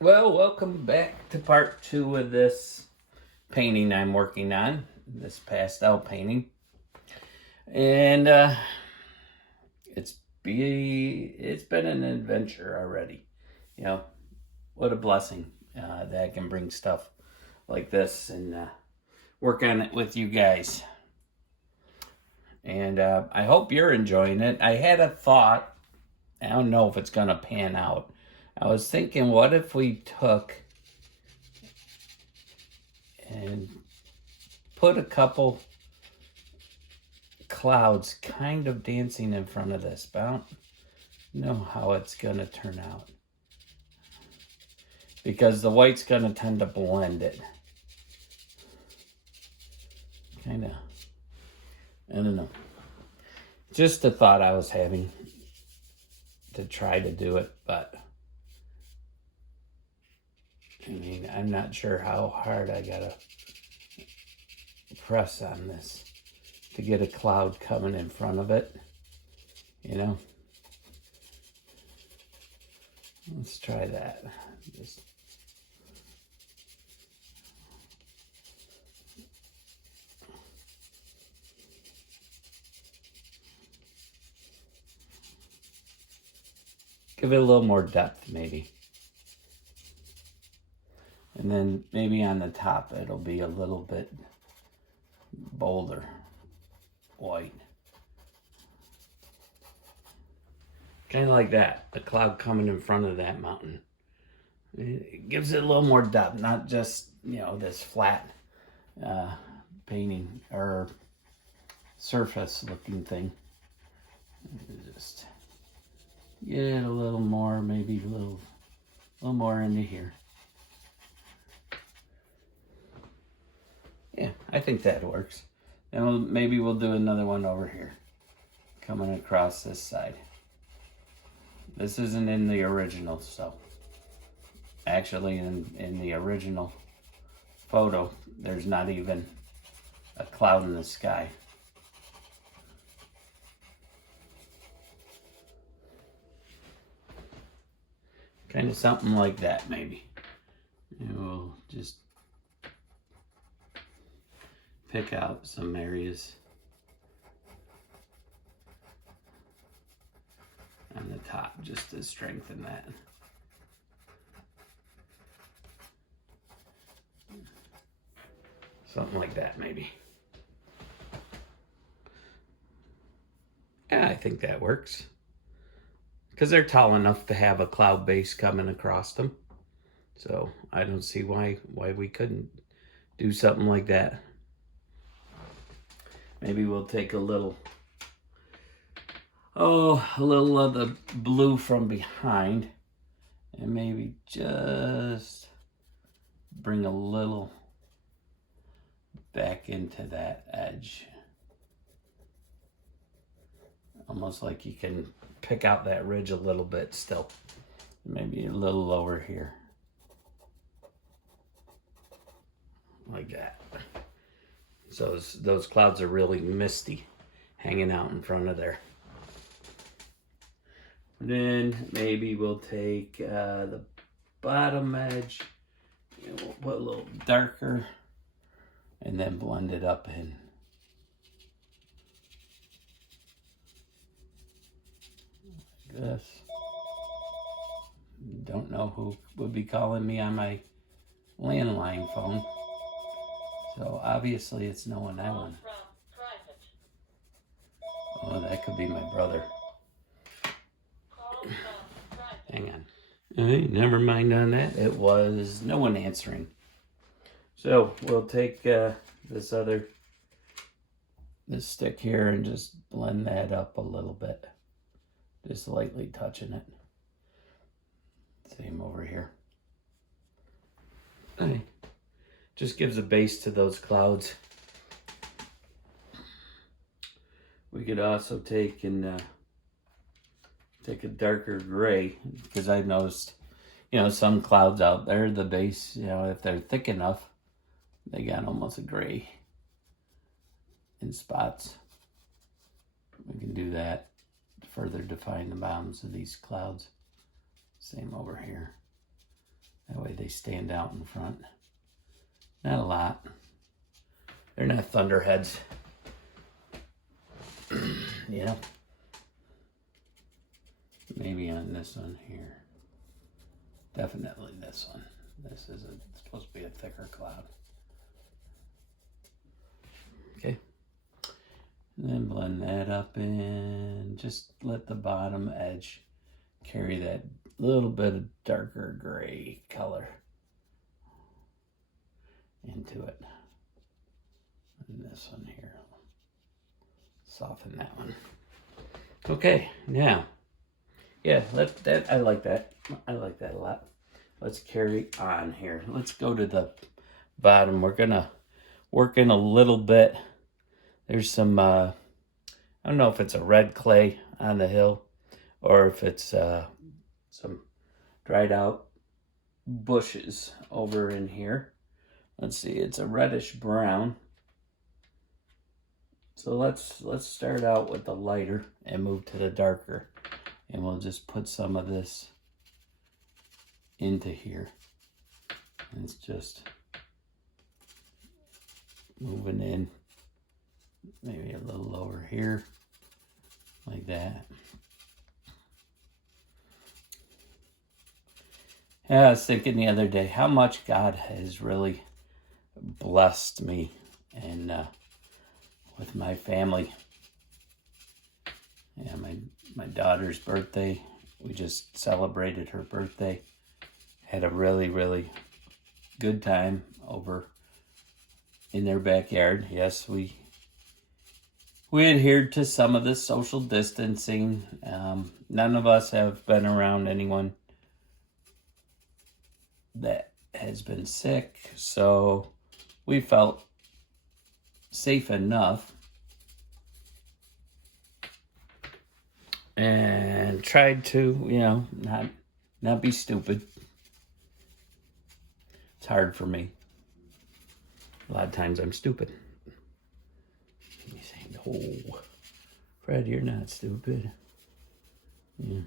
Well, welcome back to part 2 of this painting I'm working on, this pastel painting. And it's been an adventure already. You know, what a blessing that I can bring stuff like this and work on it with you guys. And I hope you're enjoying it. I had a thought. I don't know if it's going to pan out. I was thinking, what if we took and put a couple clouds kind of dancing in front of this, but I don't know how it's going to turn out. Because the white's going to tend to blend it. Kind of. I don't know. Just a thought I was having to try to do it, but I mean, I'm not sure how hard I gotta press on this to get a cloud coming in front of it, you know? Let's try that. Just give it a little more depth, maybe. And then maybe on the top, it'll be a little bit bolder white. Kind of like that, a cloud coming in front of that mountain. It gives it a little more depth, not just, this flat painting or surface looking thing. Just get a little more, maybe a little more into here. Yeah, I think that works. And maybe we'll do another one over here, coming across this side. This isn't in the original, so actually in the original photo, there's not even a cloud in the sky. Kind of something like that, maybe. And we'll just pick out some areas on the top just to strengthen that. Something like that, maybe. Yeah, I think that works. Because they're tall enough to have a cloud base coming across them. So I don't see why we couldn't do something like that. Maybe we'll take a little of the blue from behind and maybe just bring a little back into that edge. Almost like you can pick out that ridge a little bit still. Maybe a little lower here. Like that. So those clouds are really misty, hanging out in front of there. Then maybe we'll take the bottom edge, we'll put a little darker, and then blend it up in. Like this. Don't know who would be calling me on my landline phone. So obviously it's no one I want. Oh, that could be my brother. Hang on. All right, never mind on that. It was no one answering. So we'll take this stick here and just blend that up a little bit. Just lightly touching it. Same over here. All right. Just gives a base to those clouds. We could also take a darker gray, because I've noticed, some clouds out there, the base, if they're thick enough, they got almost a gray in spots. We can do that to further define the bottoms of these clouds. Same over here. That way they stand out in front. Not a lot. They're not thunderheads. You know? Maybe on this one here. Definitely this one. This is supposed to be a thicker cloud. Okay. And then blend that up and just let the bottom edge carry that little bit of darker gray color into it. And this one here. Soften that one. Okay, now. Yeah, I like that. I like that a lot. Let's carry on here. Let's go to the bottom. We're gonna work in a little bit. There's some, I don't know if it's a red clay on the hill or if it's some dried out bushes over in here. Let's see, it's a reddish brown. So let's start out with the lighter and move to the darker. And we'll just put some of this into here. And it's just moving in, maybe a little lower here, like that. Yeah, I was thinking the other day how much God has really blessed me and with my family. Yeah, my daughter's birthday, we just celebrated her birthday. Had a really, really good time over in their backyard. Yes, we adhered to some of the social distancing. None of us have been around anyone that has been sick, so we felt safe enough and tried to, you know, not be stupid. It's hard for me. A lot of times I'm stupid. You say, no, Fred, you're not stupid. Yeah.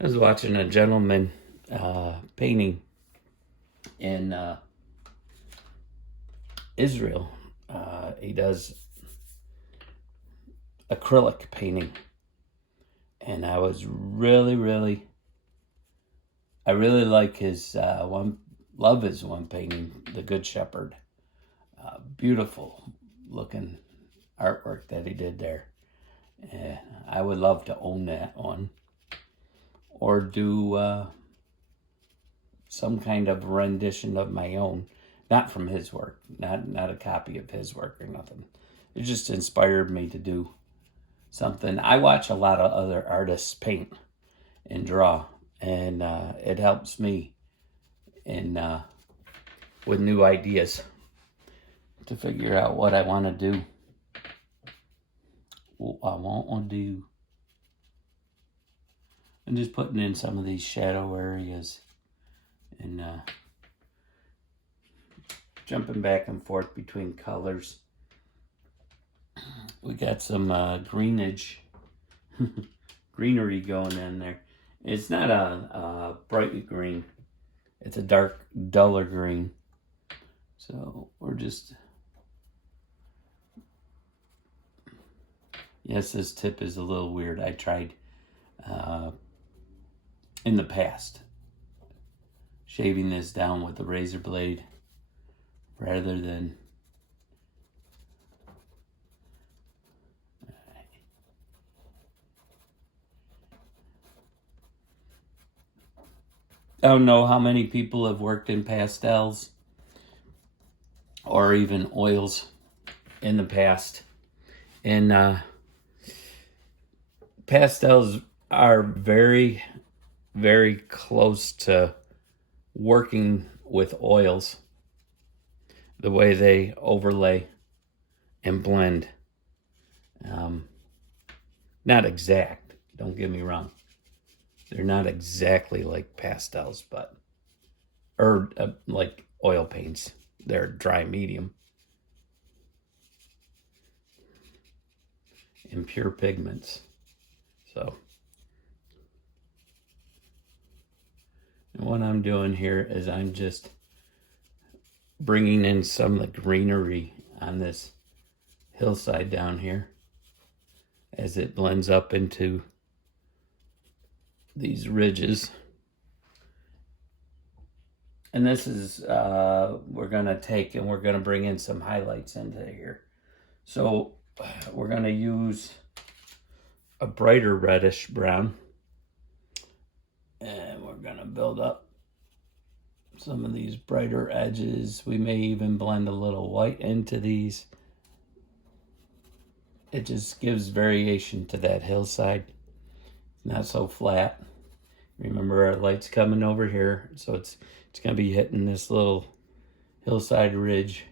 I was watching a gentleman painting in Israel. He does acrylic painting. And I was really like his love his one painting, The Good Shepherd. Beautiful looking artwork that he did there. I would love to own that one. Or do some kind of rendition of my own. Not from his work. Not a copy of his work or nothing. It just inspired me to do something. I watch a lot of other artists paint and draw. And it helps me in with new ideas to figure out what I want to do. What I want to do. I'm just putting in some of these shadow areas and jumping back and forth between colors. We got some greenery going in there. It's not a bright green. It's a duller green. So we're just... Yes, this tip is a little weird. I tried... in the past, shaving this down with a razor blade rather than I don't know how many people have worked in pastels or even oils in the past, and pastels are very close to working with oils, the way they overlay and blend. Not exact, don't get me wrong. They're not exactly like pastels, or like oil paints. They're dry medium. impure pigments. So, and what I'm doing here is I'm just bringing in some of the greenery on this hillside down here as it blends up into these ridges. And this is, we're going to take and we're going to bring in some highlights into here. So we're going to use a brighter reddish brown. And we're going to build up some of these brighter edges. We may even blend a little white into these. It just gives variation to that hillside. Not so flat. Remember, our light's coming over here, so it's going to be hitting this little hillside ridge.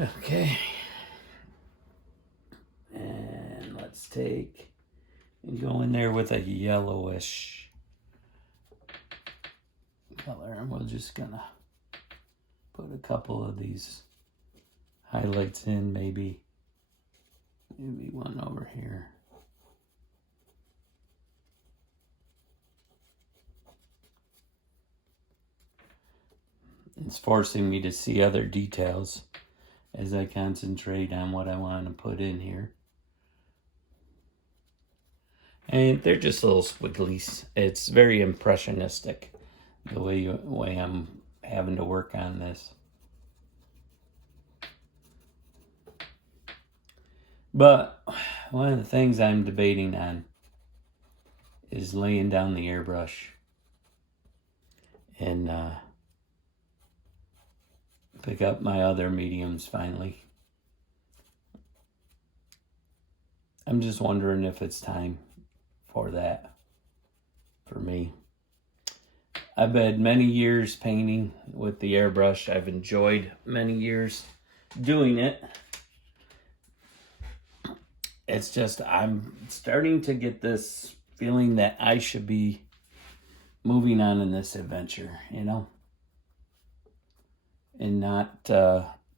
Okay. And let's take and go in there with a yellowish color, and we're just gonna put a couple of these highlights in, maybe one over here. It's forcing me to see other details as I concentrate on what I want to put in here. And they're just little squigglies. It's very impressionistic, the way I'm having to work on this. But one of the things I'm debating on is laying down the airbrush and pick up my other mediums finally. I'm just wondering if it's time for that for me. I've had many years painting with the airbrush. I've enjoyed many years doing it. It's just I'm starting to get this feeling that I should be moving on in this adventure, you know, and not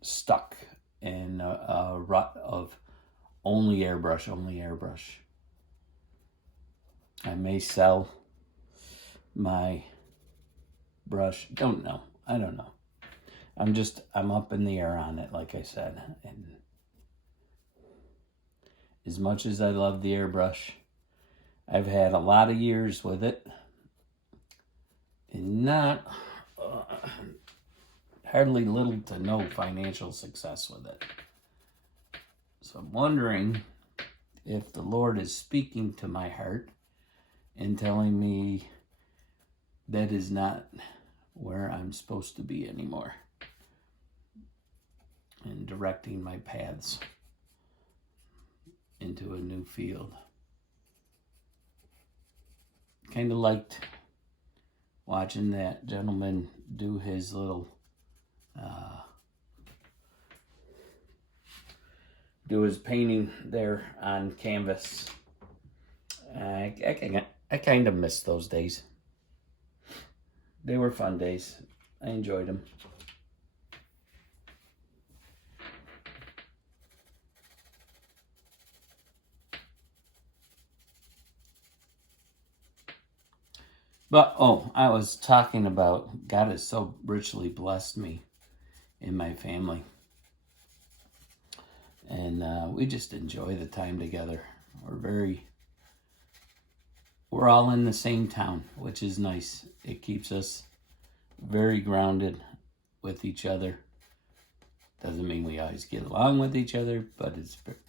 stuck in a rut of only airbrush. I may sell my brush. I don't know. I'm up in the air on it, like I said. And as much as I love the airbrush, I've had a lot of years with it and not hardly little to no financial success with it. So I'm wondering if the Lord is speaking to my heart and telling me that is not where I'm supposed to be anymore, and directing my paths into a new field. Kind of liked watching that gentleman do his little do his painting there on canvas. I kind of miss those days. They were fun days. I enjoyed them. But, I was talking about God has so richly blessed me in my family. And we just enjoy the time together. We're all in the same town, which is nice. It keeps us very grounded with each other. Doesn't mean we always get along with each other, but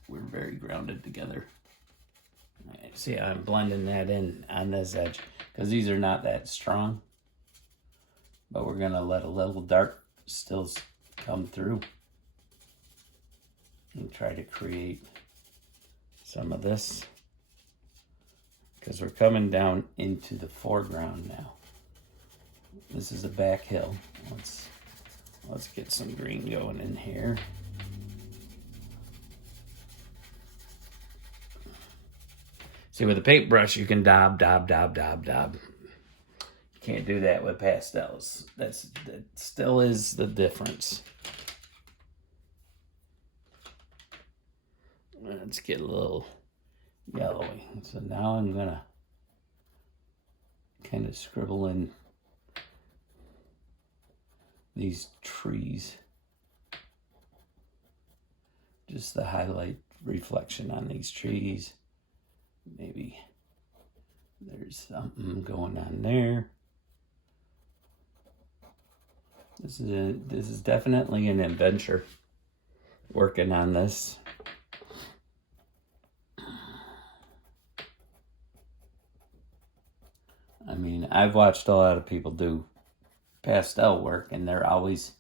we're very grounded together. See, I'm blending that in on this edge because these are not that strong. But we're going to let a little dark still come through and try to create some of this, because we're coming down into the foreground now. This is a back hill. Let's get some green going in here. See, with a paintbrush, you can dab. You Can't do that with pastels. That still is the difference. Let's get a little yellowy. So now I'm gonna kind of scribble in these trees. Just the highlight reflection on these trees. Maybe there's something going on there. This is definitely an adventure working on this. I mean, I've watched a lot of people do pastel work, and they're always,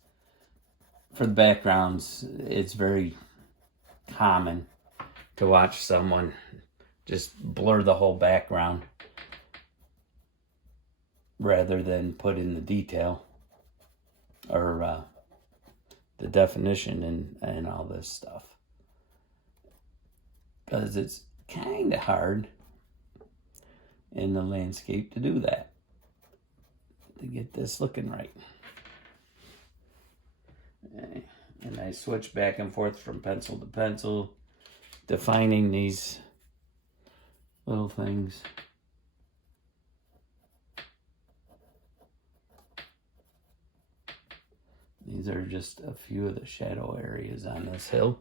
for the backgrounds, it's very common to watch someone just blur the whole background rather than put in the detail or the definition and all this stuff. Because it's kind of hard in the landscape to do that, to get this looking right. And I switch back and forth from pencil to pencil, defining these little things. These are just a few of the shadow areas on this hill.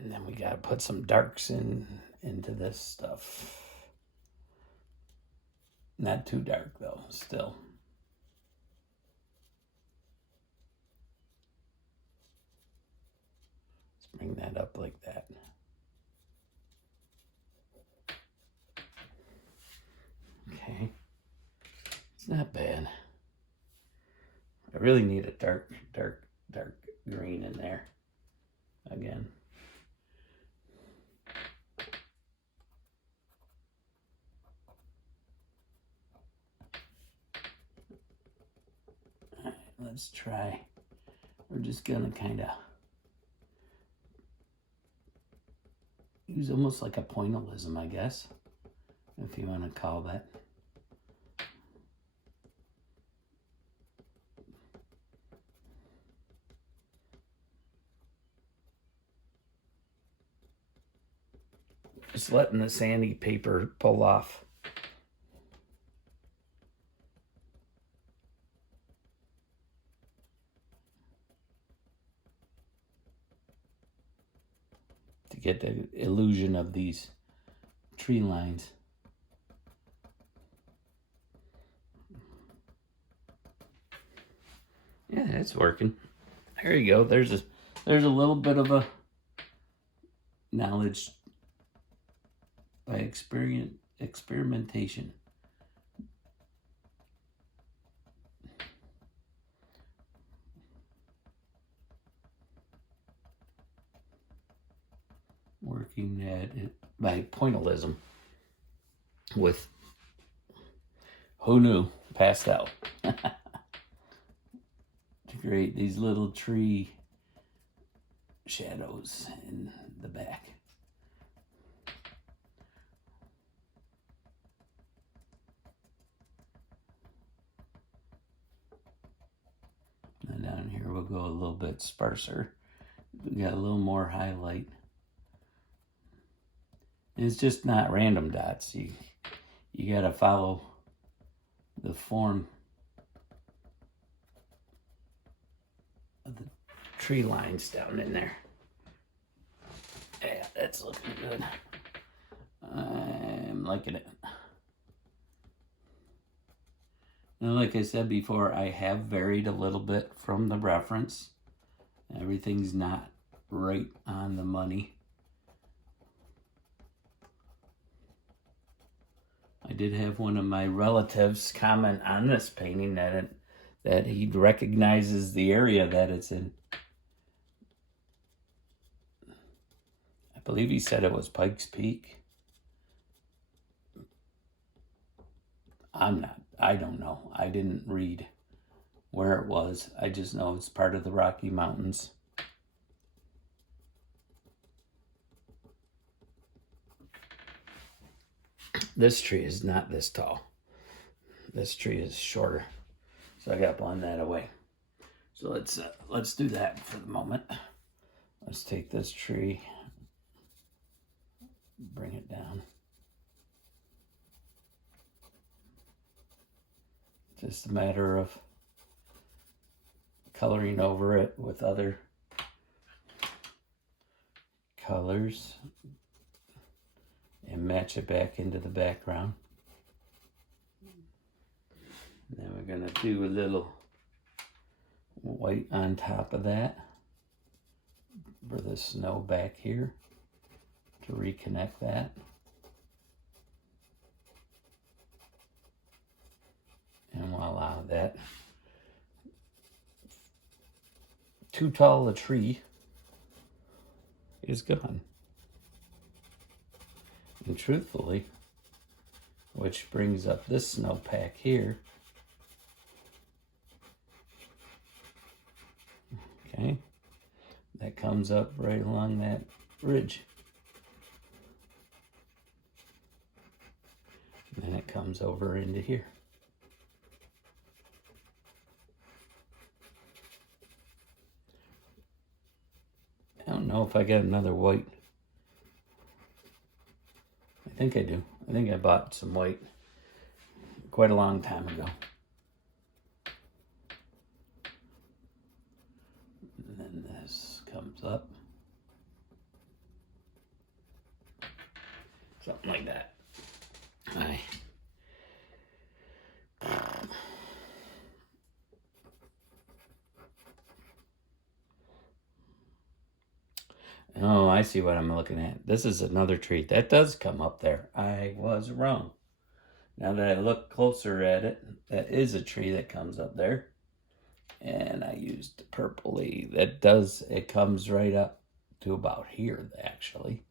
And then we gotta put some darks into this stuff. Not too dark though, still. Let's bring that up like that. Okay. It's not bad. I really need a dark green in there again. All right, let's try. We're just gonna kind of use almost like a pointillism, I guess, if you want to call that. Just letting the sandy paper pull off. To get the illusion of these tree lines. Yeah, it's working. There you go. There's a little bit of a knowledge by experimentation. Working at it by pointillism with, who knew, pastel. To create these little tree shadows in the back. And down here we'll go a little bit sparser. We got a little more highlight. It's just not random dots. You gotta follow the form of the tree lines down in there. Yeah, that's looking good. I'm liking it. Now, like I said before, I have varied a little bit from the reference. Everything's not right on the money. I did have one of my relatives comment on this painting that he recognizes the area that it's in. I believe he said it was Pikes Peak. I don't know. I didn't read where it was. I just know it's part of the Rocky Mountains. this tree is not this tall. This tree is shorter. So I got to blend that away. So let's do that for the moment. Let's take this tree, bring it down. Just a matter of coloring over it with other colors and match it back into the background. And then we're going to do a little white on top of that for the snow back here to reconnect that. And voila, that too tall a tree is gone. And truthfully, which brings up this snowpack here. Okay, that comes up right along that ridge. And then it comes over into here. I don't know if I got another white. I think I do. I think I bought some white quite a long time ago. And then this comes up. Something like that. Oh, I see what I'm looking at. This is another tree. That does come up there. I was wrong. Now that I look closer at it, that is a tree that comes up there. And I used purpley. It comes right up to about here, actually.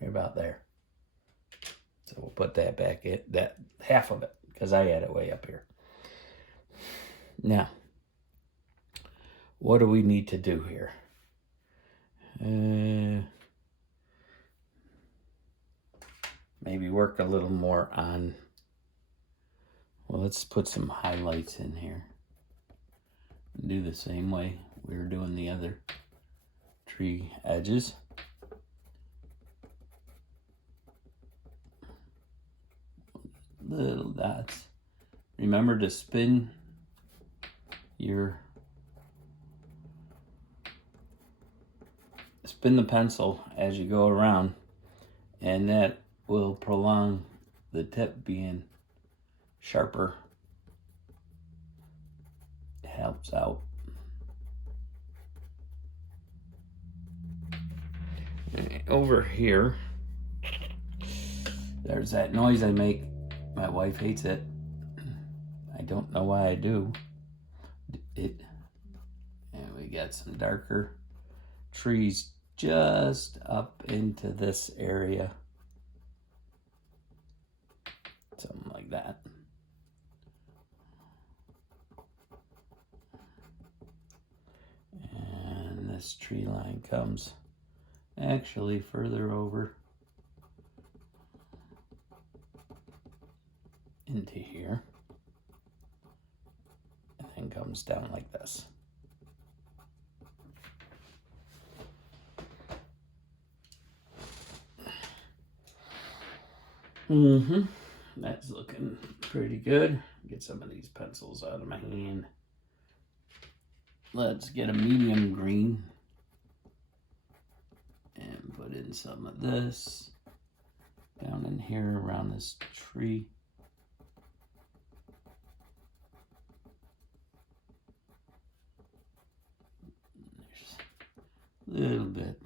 Right about there. So we'll put that back in, that half of it, because I had it way up here. Now, what do we need to do here? Maybe work a little more on, well, let's put some highlights in here. Do the same way we were doing the other tree edges. Little dots. Remember to spin the pencil as you go around, and that will prolong the tip being sharper. It helps out. Over here, there's that noise I make. My wife hates it. I don't know why I do it. And we got some darker trees just up into this area. Something like that. And this tree line comes actually further over into here. And then comes down like this. That's looking pretty good. Get some of these pencils out of my hand. Let's get a medium green and put in some of this down in here around this tree. There's a little bit.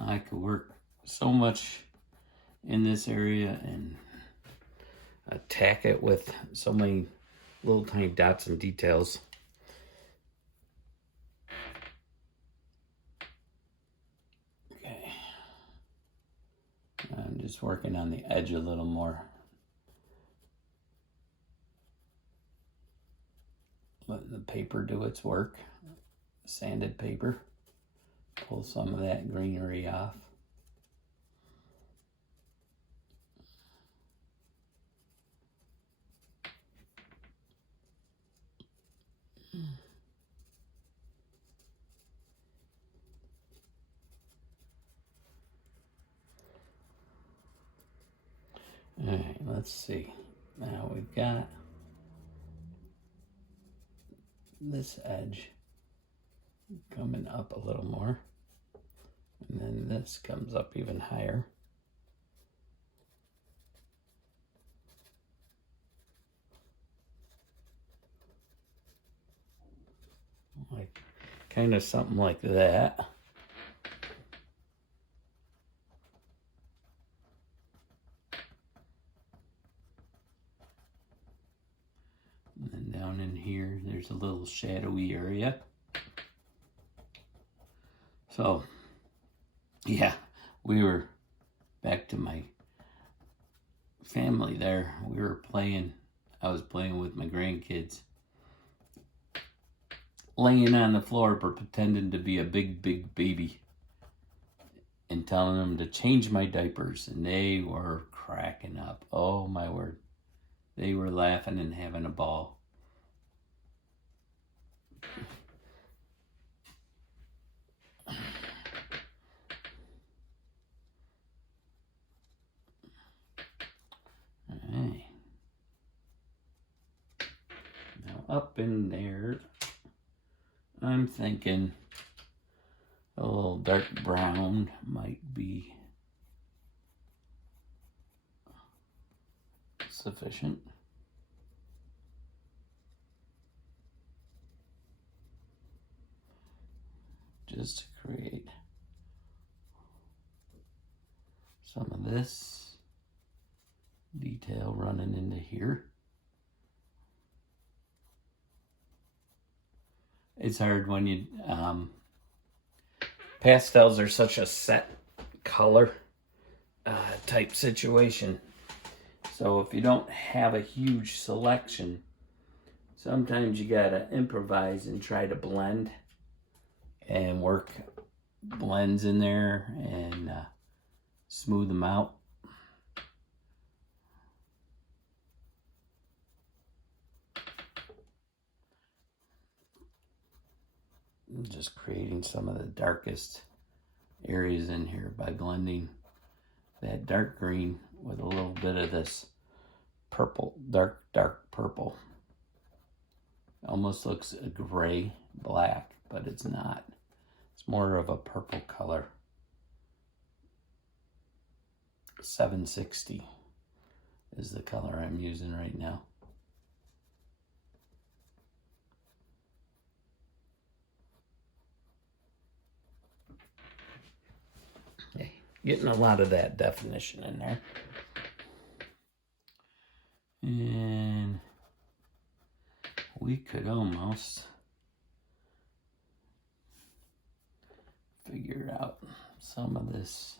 I could work so much in this area and attack it with so many little tiny dots and details. Okay. I'm just working on the edge a little more paper do its work. Sanded paper. Pull some of that greenery off. All right, let's see. Now we've got this edge coming up a little more. And then this comes up even higher. Like kind of something like that. And then down in here, there's a little shadowy area. So, yeah, we were back to my family there. We were playing, I was playing with my grandkids, laying on the floor pretending to be a big baby and telling them to change my diapers, and they were cracking up. Oh my word. They were laughing and having a ball. Alright. Now up in there, I'm thinking a little dark brown might be sufficient. Just to create some of this detail running into here. It's hard when you, pastels are such a set color type situation. So if you don't have a huge selection, sometimes you gotta improvise and try to blend and work blends in there and smooth them out. Just creating some of the darkest areas in here by blending that dark green with a little bit of this purple, dark purple. Almost looks a gray black, but it's not. It's more of a purple color. 760 is the color I'm using right now. Getting a lot of that definition in there. And we could almost figure out some of this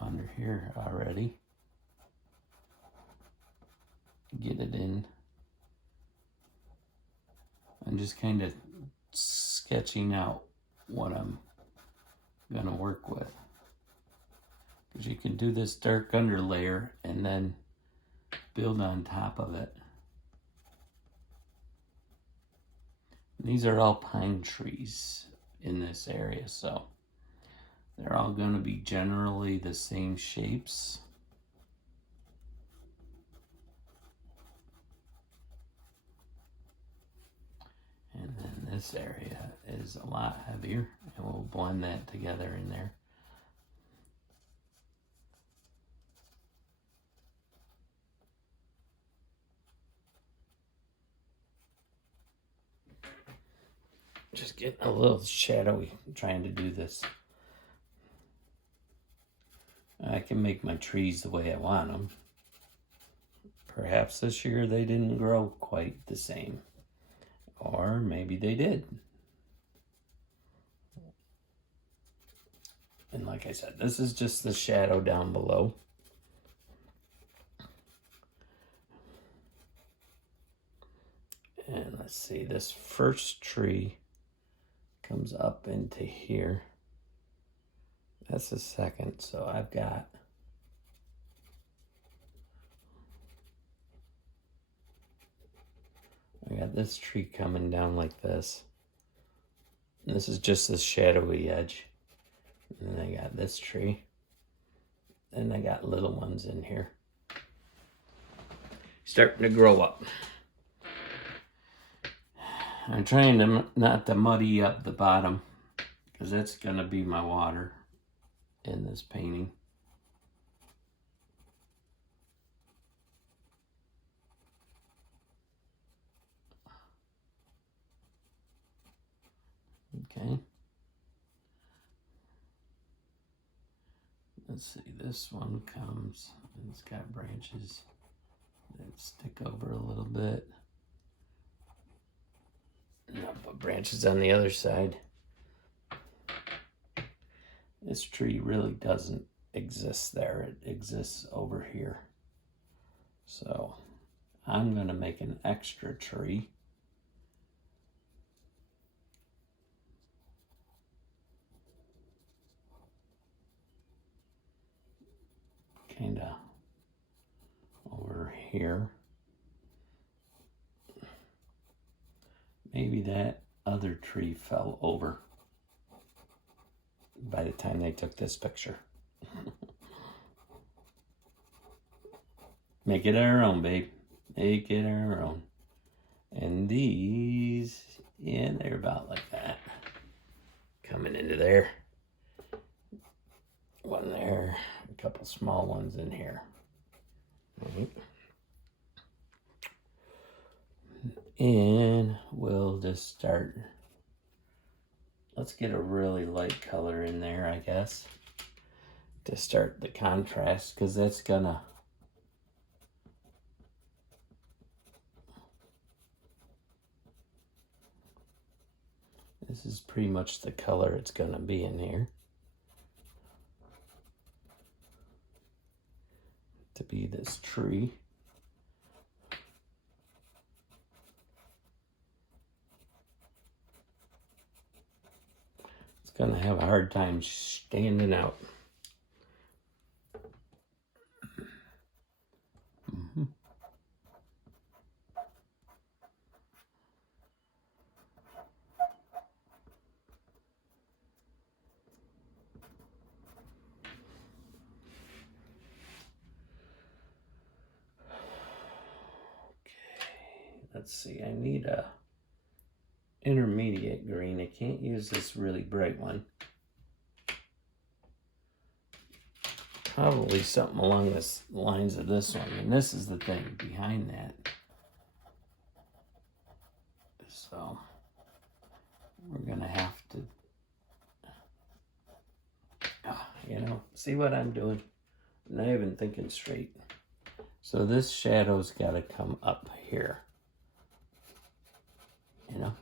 under here already. Get it in. I'm just kind of sketching out what I'm gonna work with. Because you can do this dark underlayer and then build on top of it. And these are all pine trees in this area, so they're all going to be generally the same shapes. And then this area is a lot heavier, and we'll blend that together in there. Just getting a little shadowy trying to do this. I can make my trees the way I want them. Perhaps this year they didn't grow quite the same. Or maybe they did. And like I said, this is just the shadow down below. And let's let's see, this first tree comes up into here. That's the second, so I got this tree coming down like this. And this is just the shadowy edge. And then I got this tree. And I got little ones in here. Starting to grow up. I'm trying to not to muddy up the bottom, because that's going to be my water in this painting. Okay. Let's see, this one comes, and it's got branches that stick over a little bit. And I'll put branches on the other side. This tree really doesn't exist there. It exists over here. So I'm going to make an extra tree. Kind of over here. Maybe that other tree fell over by the time they took this picture. Make it our own, babe. Make it our own. And these, yeah, they're about like that. Coming into there. One there. A couple small ones in here. And we'll just start. Let's get a really light color in there, I guess, to start the contrast, because that's gonna this is pretty much the color it's gonna be in here. To be this tree. It's gonna have a hard time standing out. Let's see, I need a intermediate green. I can't use this really bright one. Probably something along the lines of this one. And this is the thing behind that. So we're gonna have to, see what I'm doing? I'm not even thinking straight. So this shadow's gotta come up here. I'm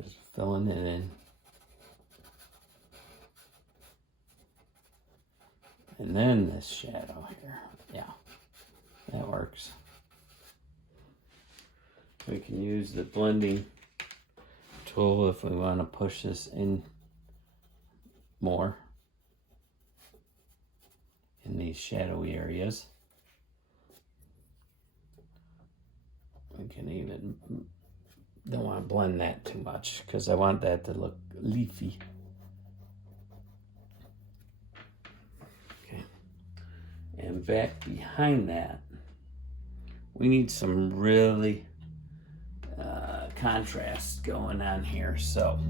just filling it in. And then this shadow here. Yeah, that works. We can use the blending tool if we want to push this in more in these shadowy areas. We can even, don't want to blend that too much because I want that to look leafy. Okay. And back behind that, we need some really contrast going on here. So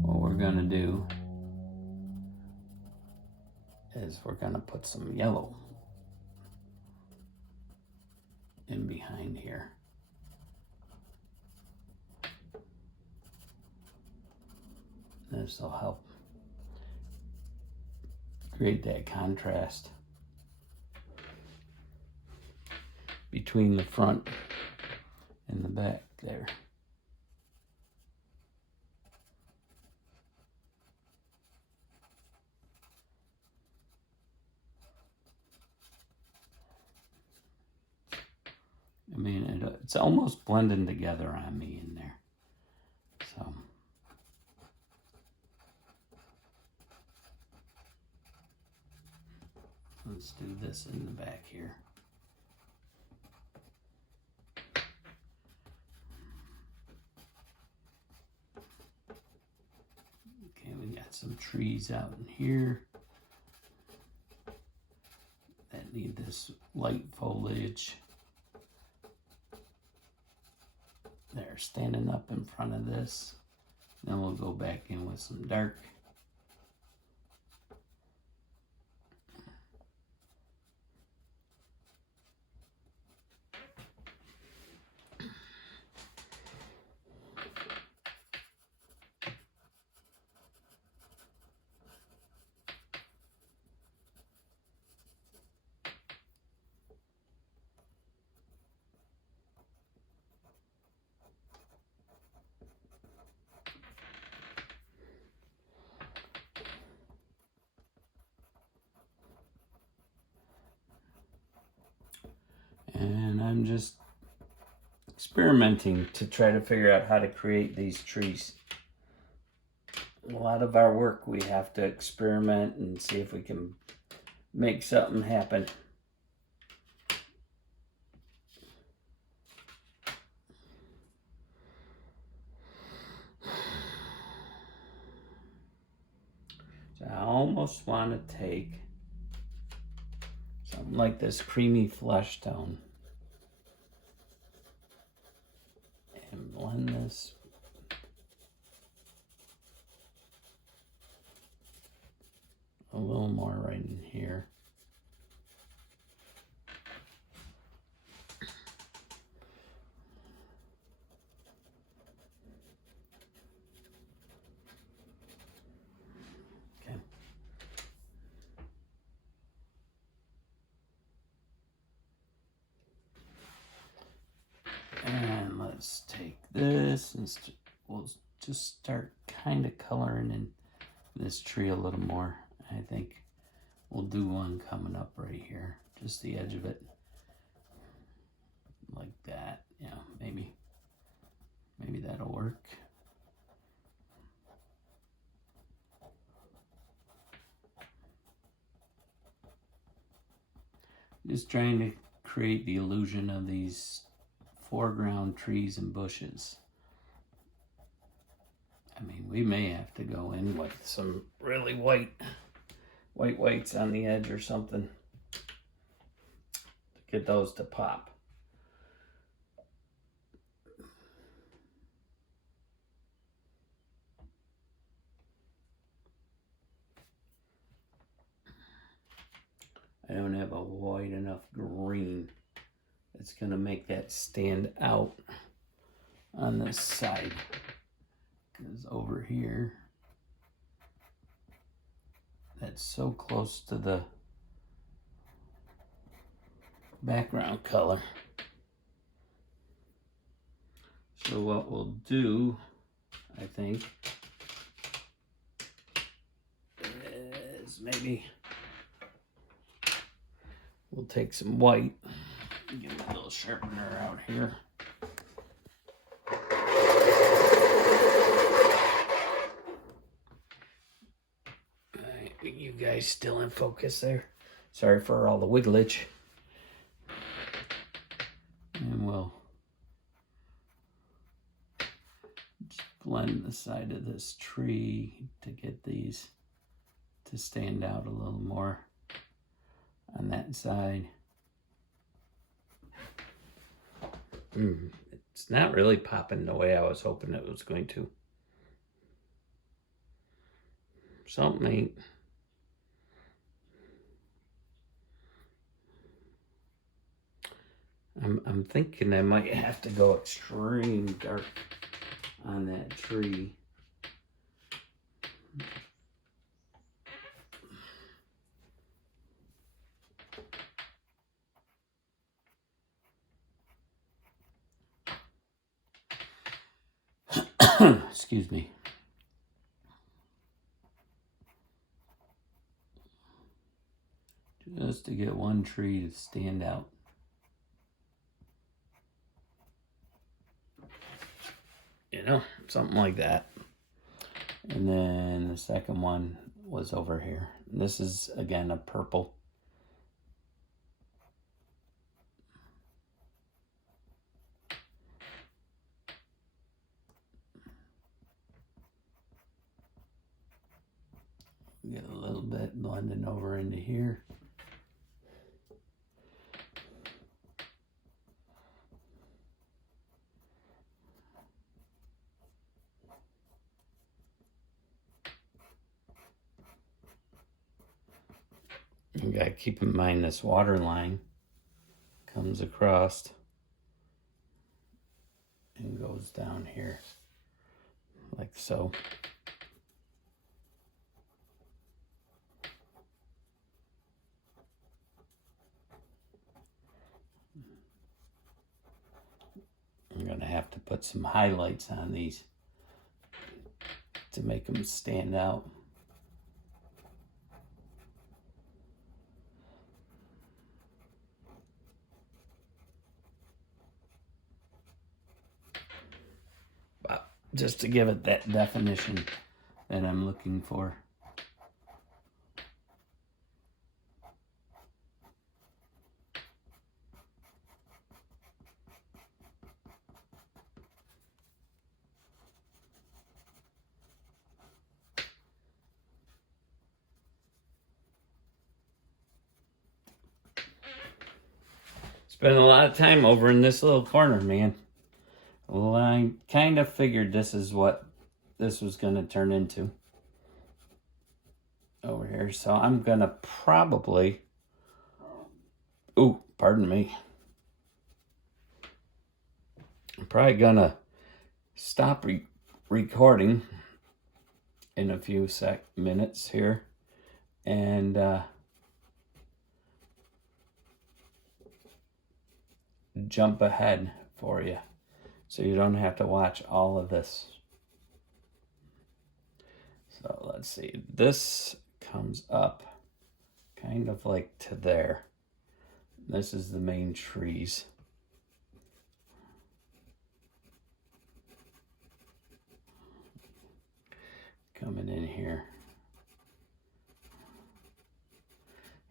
what we're going to do is we're going to put some yellow in behind here. This will help create that contrast between the front and the back there. it's almost blending together on me in there. So let's do this in the back here. Okay, we got some trees out in here that need this light foliage. They're standing up in front of this. Then we'll go back in with some dark. And I'm just experimenting to try to figure out how to create these trees. A lot of our work, we have to experiment and see if we can make something happen. So I almost want to take something like this creamy flesh tone and blend this a little more right in here. Okay. And let's take this and we'll just start kind of coloring in this tree a little more. I think we'll do one coming up right here, just the edge of it, like that. Yeah, maybe that'll work. Just trying to create the illusion of these foreground trees and bushes. I mean, we may have to go in with some really whites on the edge or something to get those to pop. I don't have a white enough green that's going to make that stand out on this side. Because over here, that's so close to the background color. So what we'll do, I think, is maybe we'll take some white, get a little sharpener out here. You guys still in focus there? Sorry for all the wigglage. And we'll just blend the side of this tree to get these to stand out a little more on that side. It's not really popping the way I was hoping it was going to. Something ain't. I'm thinking I might have to go extreme dark on that tree. Excuse me. Just to get one tree to stand out. you know, something like that. And then the second one was over here. This is, again, a purple. Get a little bit blending over into here. You gotta keep in mind this water line comes across and goes down here like so. I'm gonna have to put some highlights on these to make them stand out. Just to give it that definition that I'm looking for. Spent a lot of time over in this little corner, man. Well, I kind of figured this is what this was going to turn into over here. So I'm going to probably, pardon me. I'm probably going to stop recording in a few minutes here and jump ahead for you so you don't have to watch all of this. So let's see, this comes up kind of like to there. This is the main trees. Coming in here.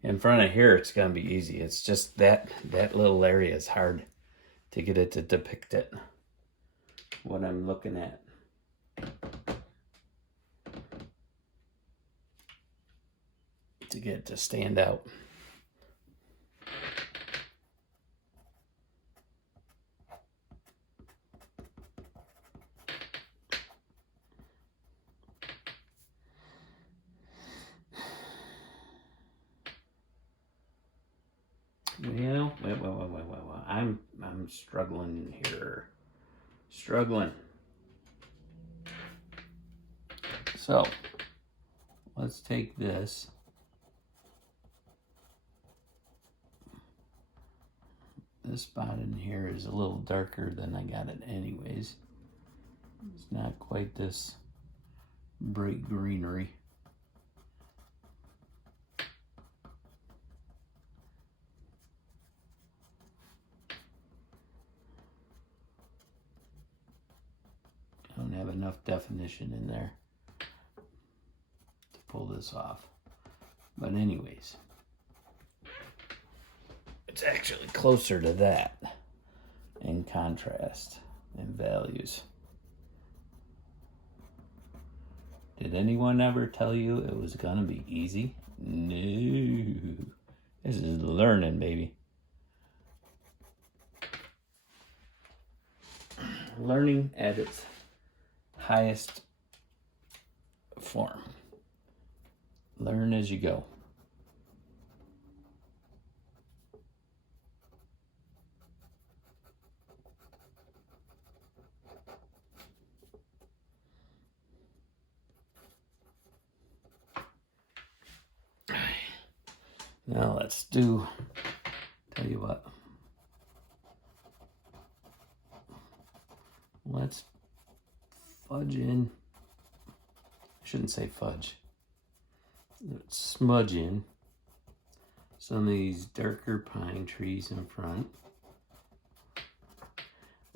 In front of here, it's going to be easy. It's just that little area is hard to get it to depict it, what I'm looking at. To get it to stand out. Well, I'm struggling here. Struggling. So, let's take this. This spot in here is a little darker than I got it anyways. It's not quite this bright greenery. I don't have enough definition in there to pull this off. But anyways, it's actually closer to that in contrast and values. Did anyone ever tell you it was gonna be easy? No. This is learning, baby. Learning at its highest form. Learn as you go. Now let's tell you what. Let's fudge in, I shouldn't say fudge, let's smudge in some of these darker pine trees in front.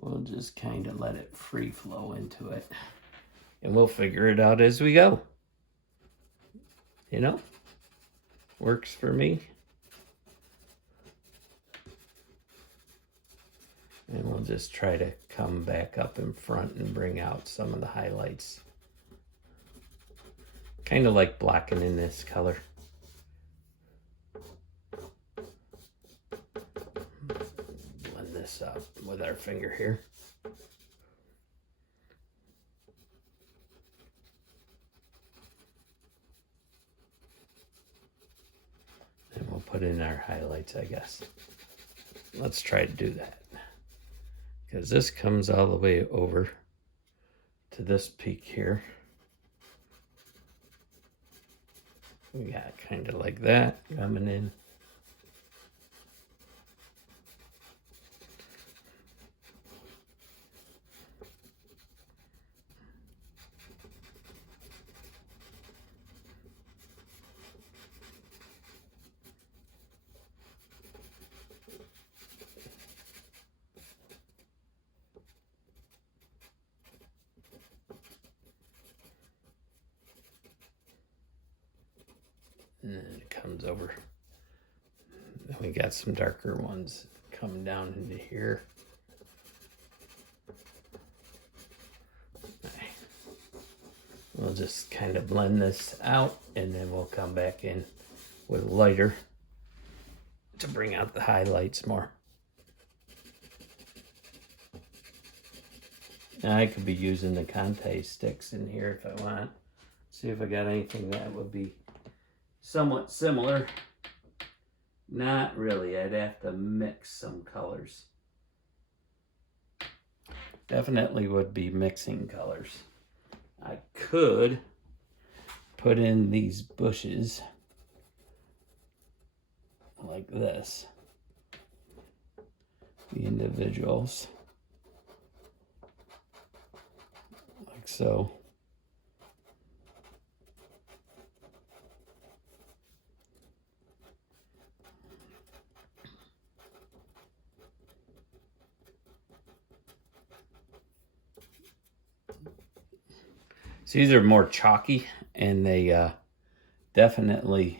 we'll just kind of let it free flow into it. And we'll figure it out as we go. You know? Works for me. And we'll just try to come back up in front and bring out some of the highlights. Kind of like blocking in this color. Blend this up with our finger here. And we'll put in our highlights, I guess. Let's try to do that. Because this comes all the way over to this peak here. We got kind of like that coming in. And then it comes over. Then we got some darker ones coming down into here. We'll just kind of blend this out, and then we'll come back in with lighter to bring out the highlights more. Now I could be using the Contè sticks in here if I want. See if I got anything that would be somewhat similar. Not really. I'd have to mix some colors. Definitely would be mixing colors. I could put in these bushes like this. The individuals. Like so. So these are more chalky, and they definitely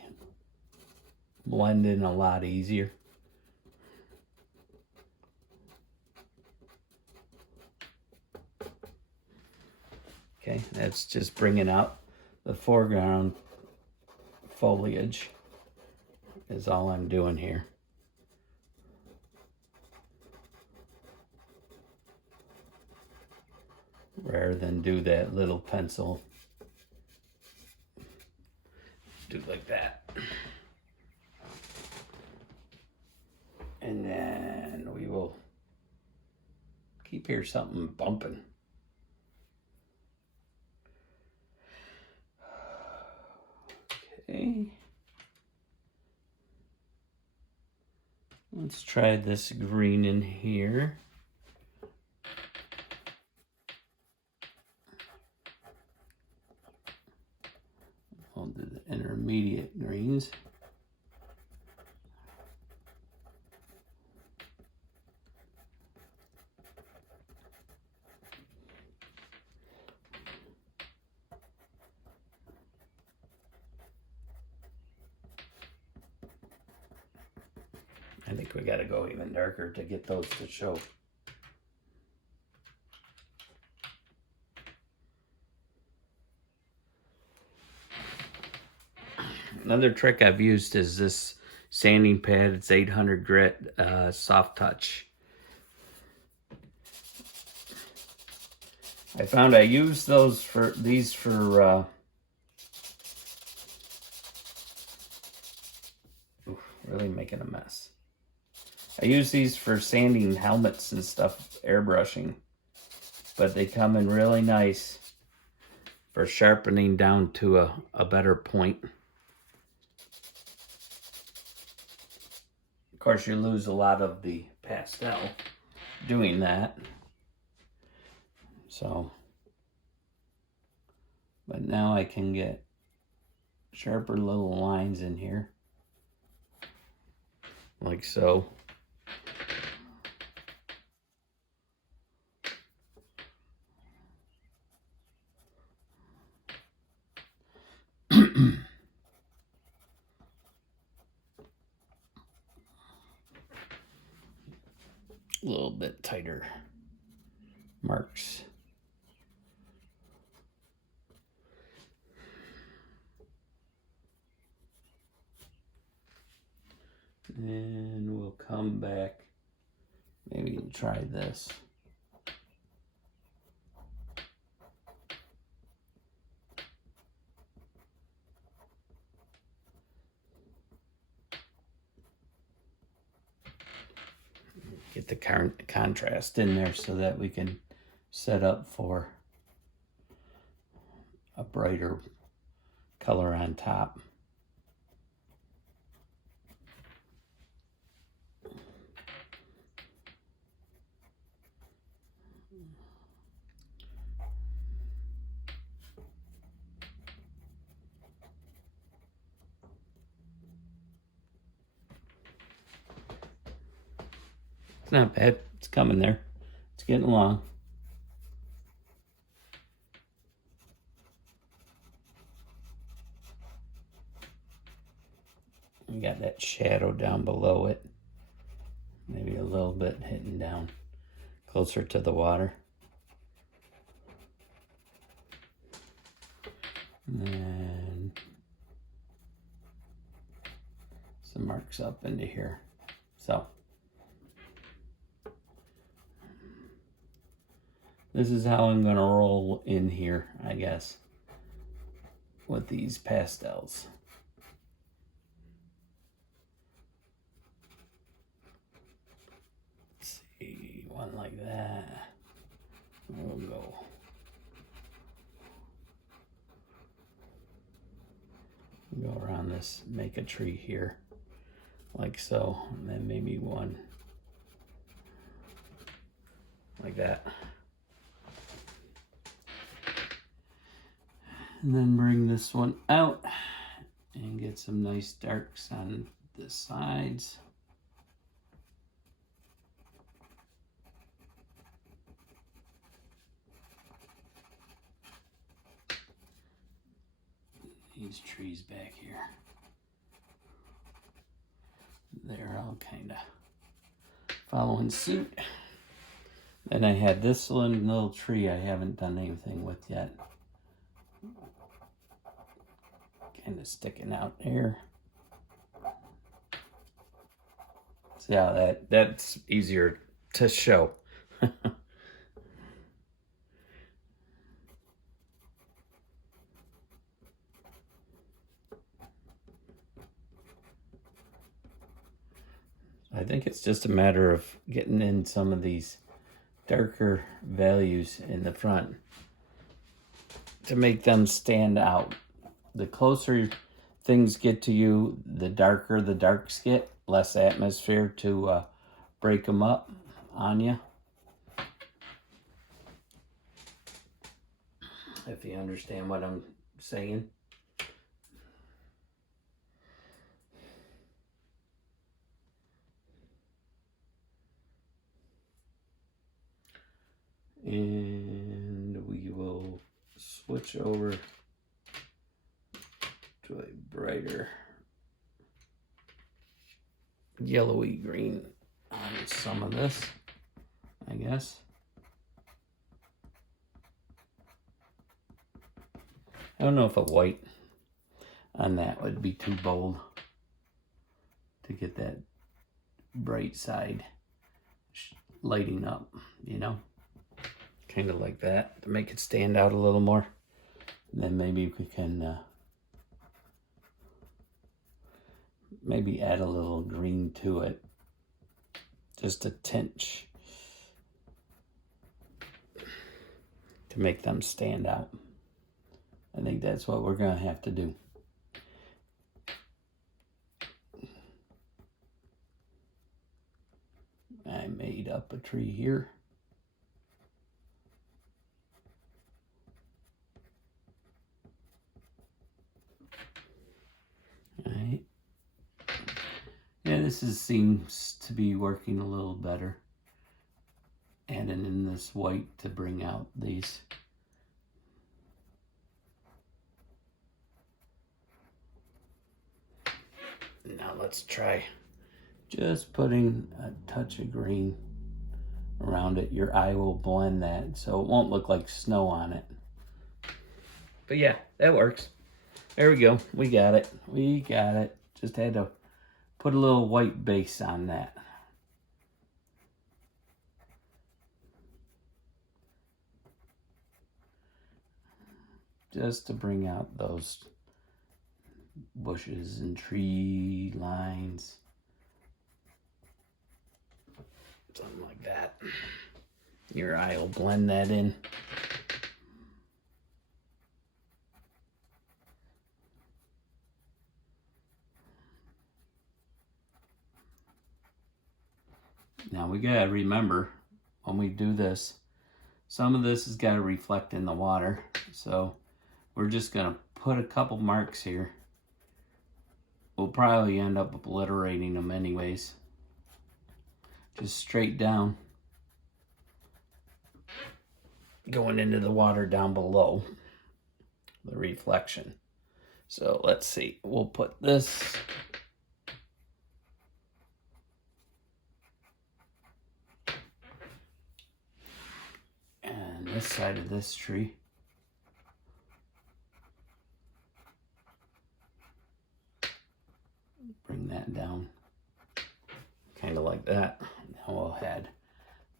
blend in a lot easier. Okay, that's just bringing out the foreground foliage is all I'm doing here. Rather than do that little pencil. Do like that. And then we will keep here something bumping. Okay. Let's try this green in here. I'll do the intermediate greens. I think we got to go even darker to get those to show. Another trick I've used is this sanding pad. It's 800 grit soft touch. I found I use these for really making a mess. I use these for sanding helmets and stuff, airbrushing, but they come in really nice for sharpening down to a better point. Of course, you lose a lot of the pastel doing that. So, but now I can get sharper little lines in here, like so. a little bit tighter marks. And we'll come back, maybe try this. Get the contrast in there so that we can set up for a brighter color on top. It's not bad. It's coming there. It's getting along. We got that shadow down below it. Maybe a little bit hitting down closer to the water. And some marks up into here. So this is how I'm going to roll in here, I guess, with these pastels. Let's see, one like that. We'll go. Go around this, make a tree here, like so, and then maybe one like that. And then bring this one out and get some nice darks on the sides. These trees back here, they're all kind of following suit. Then I had this little tree I haven't done anything with yet. Kind of sticking out there. See how that's easier to show. I think it's just a matter of getting in some of these darker values in the front to make them stand out. The closer things get to you, the darker the darks get, less atmosphere to break them up on you. If you understand what I'm saying. And we will switch over to a brighter yellowy green on some of this, I guess. I don't know if a white on that would be too bold to get that bright side lighting up, you know? Kind of like that to make it stand out a little more. And then maybe we can maybe add a little green to it, just a tinge to make them stand out. I think that's what we're gonna have to do. I made up a tree here. Alright. Yeah, seems to be working a little better. Adding in this white to bring out these. Now let's try just putting a touch of green around it, your eye will blend that, so it won't look like snow on it. But yeah, that works. There we go. We got it. We got it. Just had to put a little white base on that. Just to bring out those bushes and tree lines. Something like that. Your eye will blend that in. Now we gotta remember when we do this, some of this has got to reflect in the water. So we're just gonna put a couple marks here. We'll probably end up obliterating them anyways. Just straight down. Going into the water down below the reflection. So let's see, we'll put this and this side of this tree. Bring that down, kind of like that. Now we'll add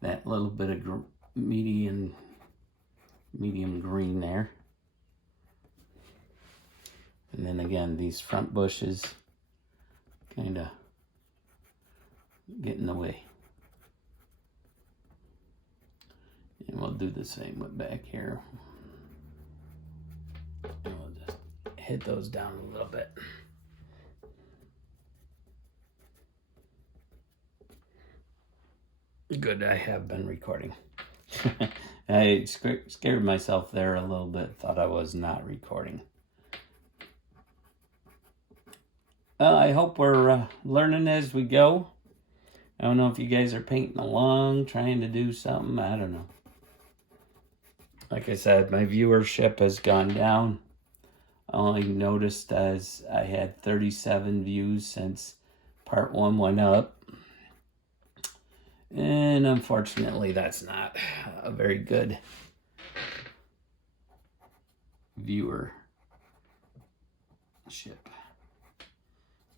that little bit of medium green there. And then again, these front bushes kind of get in the way. And we'll do the same with back here. And we'll just hit those down a little bit. Good, I have been recording. I scared myself there a little bit, thought I was not recording. I hope we're learning as we go. I don't know if you guys are painting along, trying to do something, I don't know. Like I said, my viewership has gone down. I only noticed as I had 37 views since part 1 went up. And unfortunately, that's not a very good viewership.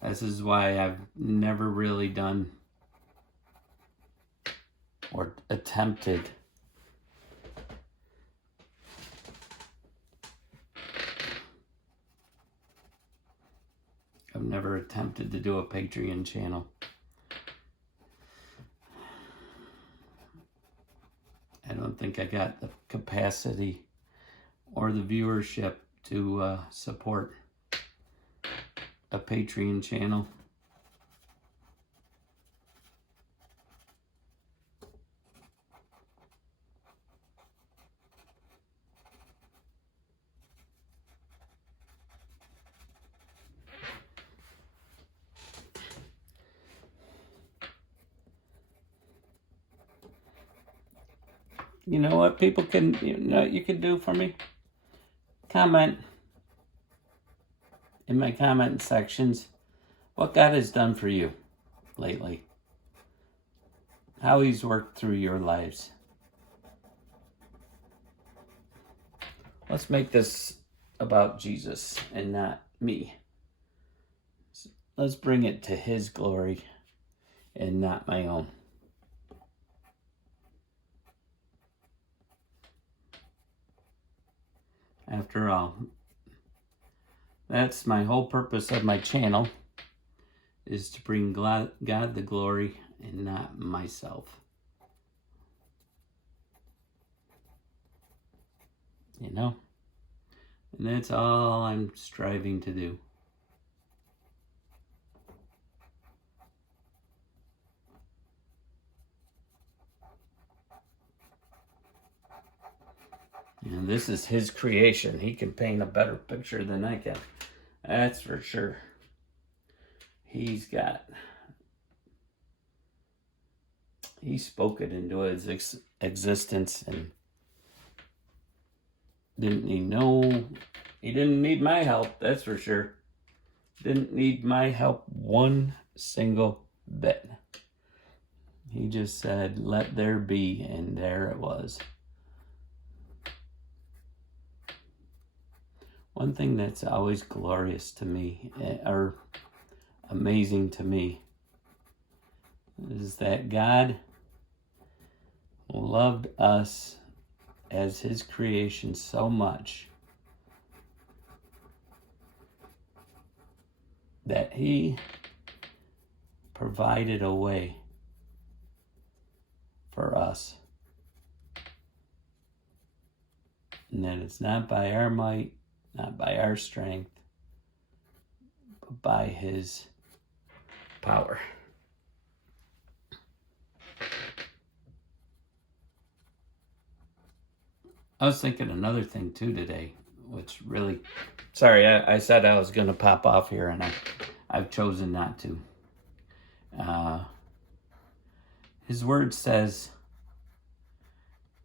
This is why I've never really done or attempted to do a Patreon channel. I don't think I got the capacity or the viewership to support a Patreon channel. You know what people can, you know what you can do for me? Comment in my comment sections what God has done for you lately. How he's worked through your lives. Let's make this about Jesus and not me. Let's bring it to his glory and not my own. After all, that's my whole purpose of my channel, is to bring God the glory and not myself. You know? And that's all I'm striving to do. And this is his creation. He can paint a better picture than I can. That's for sure. He spoke it into his existence, and he didn't need my help, that's for sure. Didn't need my help one single bit. He just said, let there be, and there it was. One thing that's always glorious to me, or amazing to me, is that God loved us as his creation so much that he provided a way for us. And that it's not by our might, not by our strength, but by his power. I was thinking another thing too today, which really, sorry, I said I was going to pop off here, and I've chosen not to. His word says,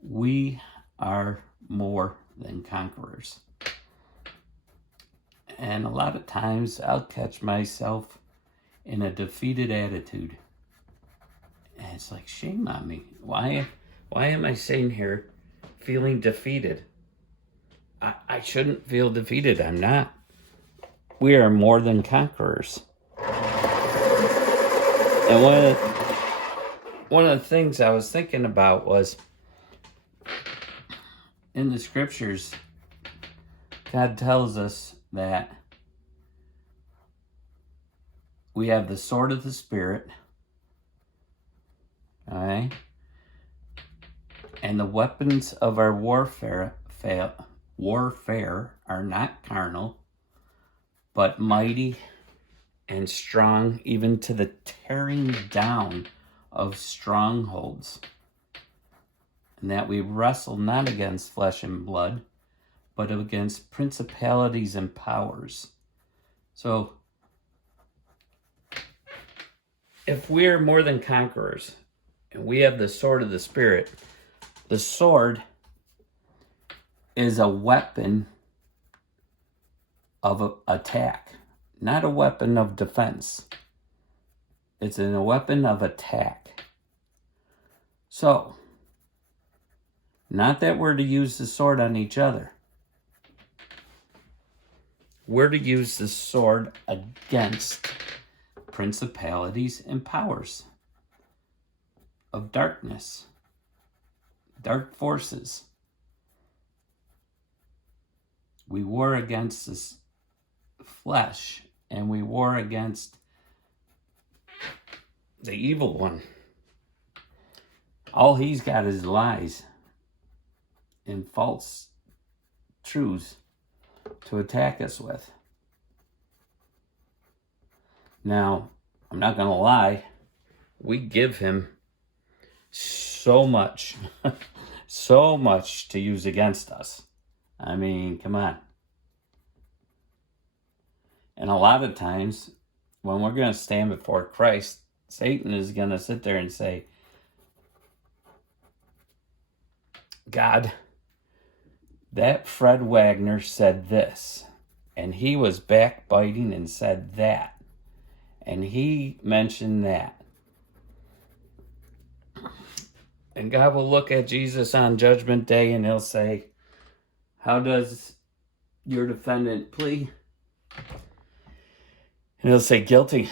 we are more than conquerors. And a lot of times I'll catch myself in a defeated attitude. And it's like, shame on me. Why am I sitting here feeling defeated? I shouldn't feel defeated. I'm not. We are more than conquerors. And one of the things I was thinking about was, in the scriptures, God tells us that we have the sword of the Spirit, all right? And the weapons of our warfare are not carnal, but mighty and strong, even to the tearing down of strongholds. And that we wrestle not against flesh and blood, but against principalities and powers. So, if we are more than conquerors, and we have the sword of the Spirit, the sword is a weapon of attack, not a weapon of defense. It's a weapon of attack. So, not that we're to use the sword on each other. We're to use the sword against principalities and powers of darkness, dark forces. We war against this flesh, and we war against the evil one. All he's got is lies and false truths to attack us with. Now, I'm not going to lie, we give him so much, so much to use against us. I mean, come on. And a lot of times, when we're going to stand before Christ, Satan is going to sit there and say, God, that Fred Wagner said this, and he was backbiting and said that, and he mentioned that. And God will look at Jesus on Judgment Day, and he'll say, how does your defendant plead? And he'll say, guilty.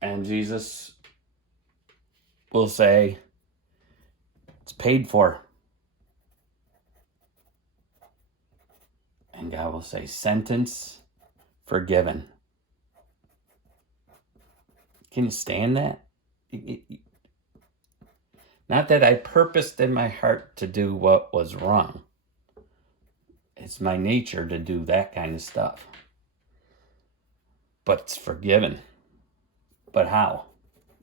And Jesus will say, it's paid for. And God will say, sentence forgiven. Can you stand that? Not that I purposed in my heart to do what was wrong. It's my nature to do that kind of stuff. But it's forgiven. But how?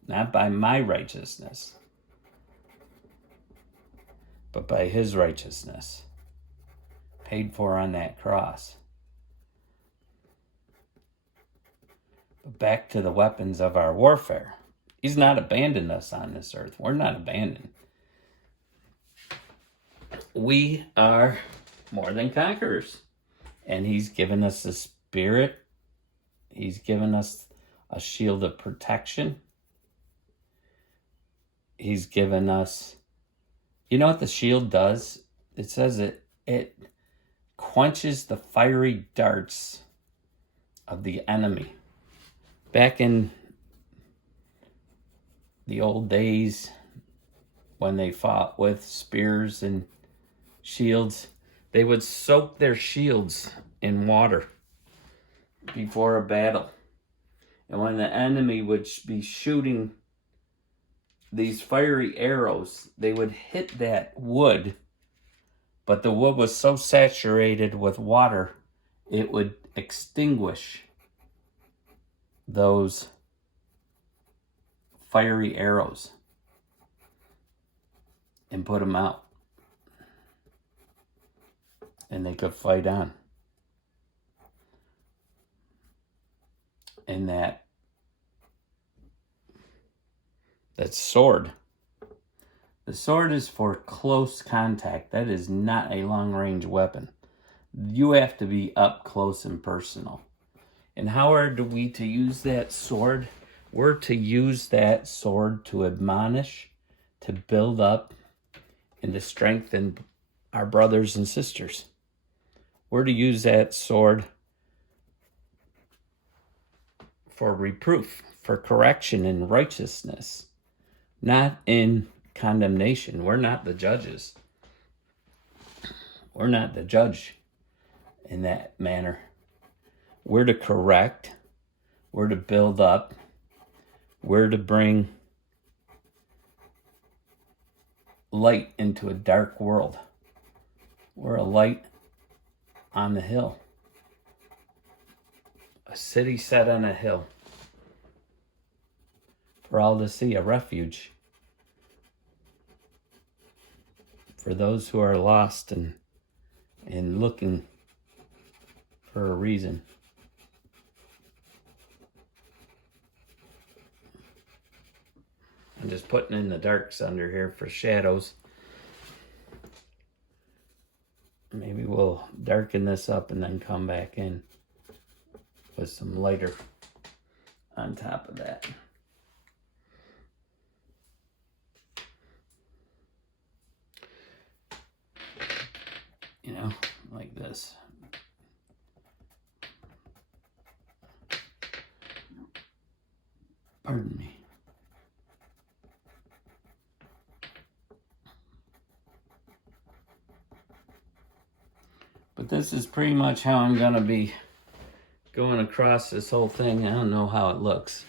Not by my righteousness, but by his righteousness, paid for on that cross. But back to the weapons of our warfare. He's not abandoned us on this earth. We're not abandoned. We are more than conquerors. And he's given us the Spirit. He's given us a shield of protection. He's given us, you know what the shield does? It says it quenches the fiery darts of the enemy. Back in the old days, when they fought with spears and shields, they would soak their shields in water before a battle. And when the enemy would be shooting these fiery arrows, they would hit that wood, but the wood was so saturated with water, it would extinguish those fiery arrows and put them out. And they could fight on. And that sword. The sword is for close contact. That is not a long-range weapon. You have to be up close and personal. And how are we to use that sword? We're to use that sword to admonish, to build up, and to strengthen our brothers and sisters. We're to use that sword for reproof, for correction and righteousness, not in condemnation. We're not the judges. We're not the judge in that manner. We're to correct. We're to build up. We're to bring light into a dark world. We're a light on the hill. A city set on a hill for all to see, a refuge for those who are lost and looking for a reason. I'm just putting in the darks under here for shadows. Maybe we'll darken this up and then come back in with some lighter on top of that. You know, like this. Pardon me. But this is pretty much how I'm going to be going across this whole thing. I don't know how it looks.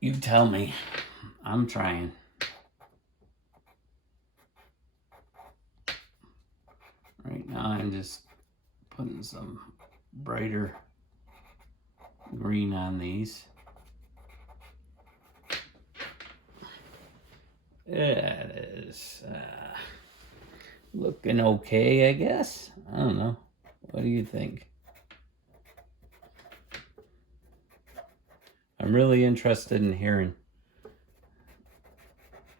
You tell me. I'm trying. Right now I'm just putting some brighter green on these. Yeah, it is looking okay, I guess. I don't know. What do you think? I'm really interested in hearing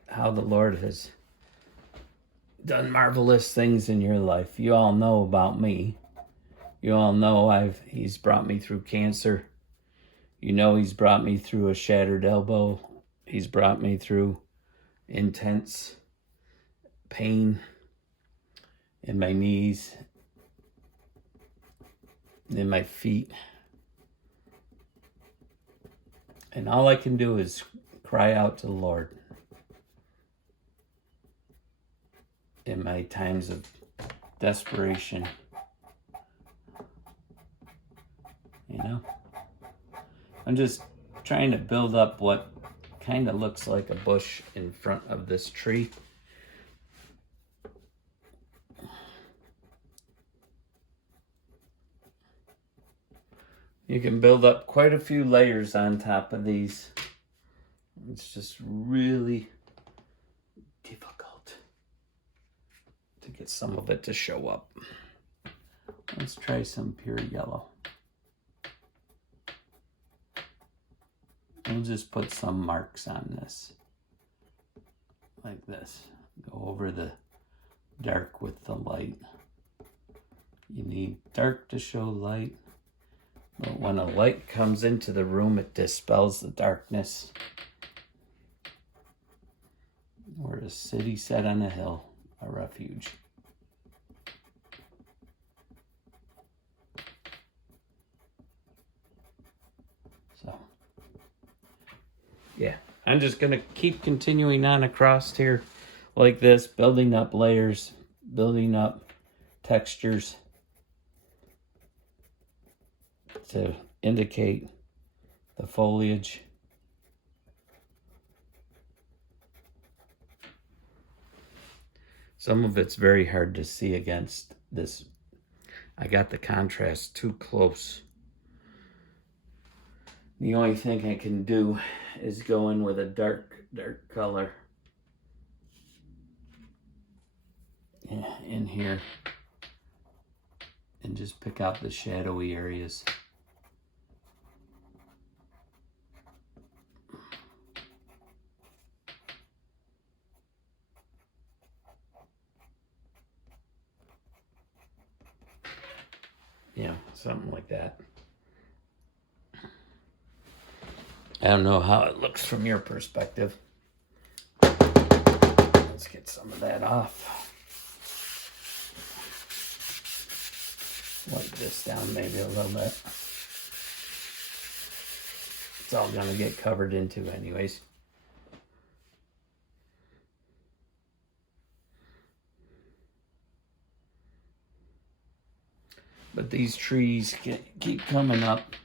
how the Lord has done marvelous things in your life. You all know about me. You all know He's brought me through cancer. You know He's brought me through a shattered elbow. He's brought me through intense pain in my knees, in my feet. And all I can do is cry out to the Lord in my times of desperation. You know? I'm just trying to build up what kind of looks like a bush in front of this tree. You can build up quite a few layers on top of these. It's just really difficult to get some of it to show up. Let's try some pure yellow. We'll just put some marks on this. Like this. Go over the dark with the light. You need dark to show light. But when a light comes into the room, it dispels the darkness. We're a city set on a hill, a refuge. So, yeah, I'm just going to keep continuing on across here like this, building up layers, building up textures to indicate the foliage. Some of it's very hard to see against this. I got the contrast too close. The only thing I can do is go in with a dark color in here and just pick out the shadowy areas. Yeah, something like that. I don't know how it looks from your perspective. Let's get some of that off. Wipe this down maybe a little bit. It's all gonna get covered into anyways. But these trees keep coming up.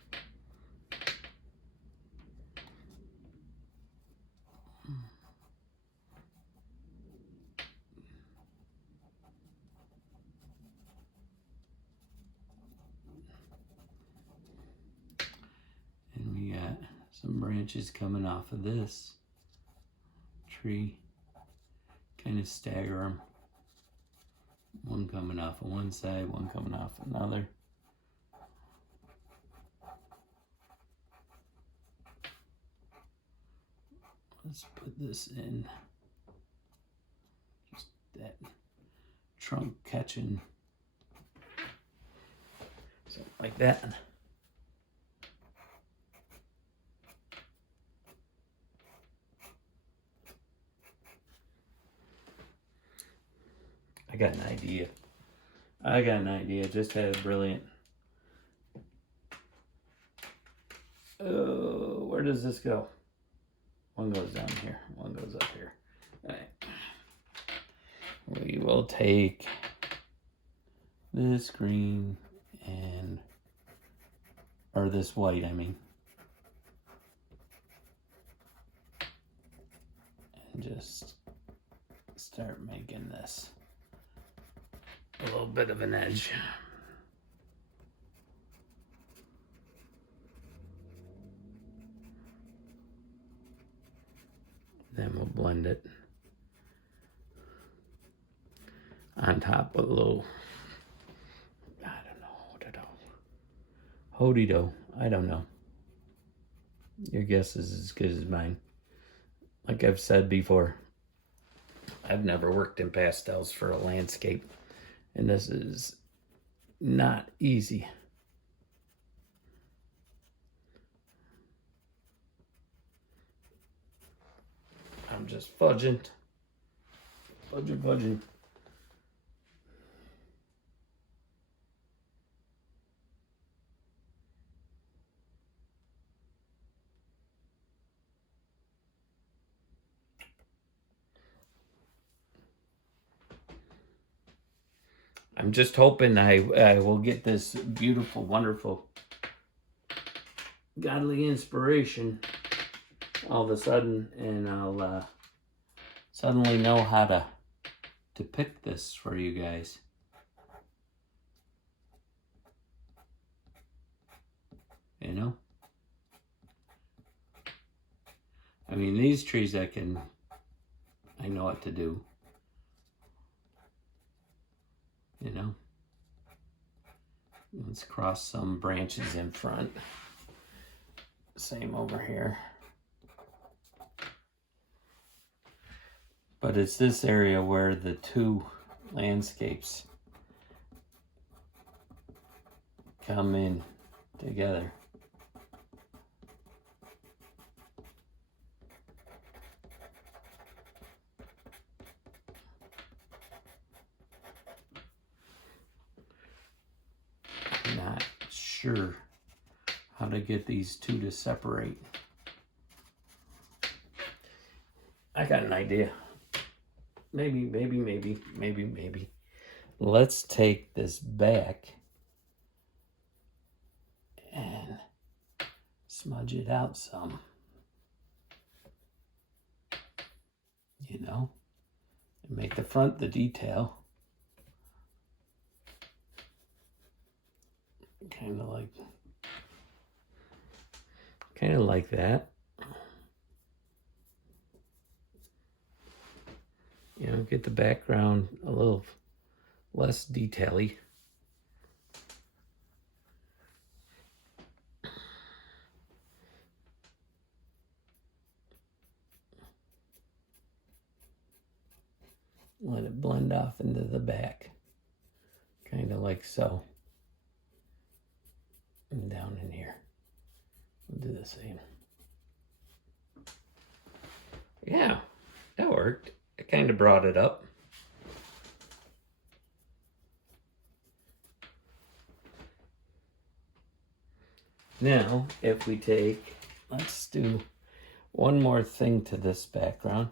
And we got some branches coming off of this tree. Kind of stagger them. One coming off of one side, one coming off another. Let's put this in. Just that trunk catching. Something like that. I got an idea. Just had a brilliant. Oh, where does this go? One goes down here. One goes up here. All right. We will take this green or this white, I mean. And just start making this a little bit of an edge. Then we'll blend it on top of a little, I don't know, Hody-do, I don't know. Your guess is as good as mine. Like I've said before, I've never worked in pastels for a landscape, and this is not easy. I'm just fudging. I'm just hoping I will get this beautiful, wonderful, godly inspiration all of a sudden, and I'll suddenly know how to pick this for you guys. You know? I mean, these trees I know what to do. You know? Let's cross some branches in front. Same over here. But it's this area where the two landscapes come in together. Not sure how to get these two to separate. I got an idea. Maybe. Let's take this back and smudge it out some. You know, and make the front the detail. Kind of like that. You know, get the background a little less detail-y. Let it blend off into the back. Kind of like so. And down in here. We'll do the same. Yeah, that worked. It kind of brought it up. Now, if we take, let's do one more thing to this background.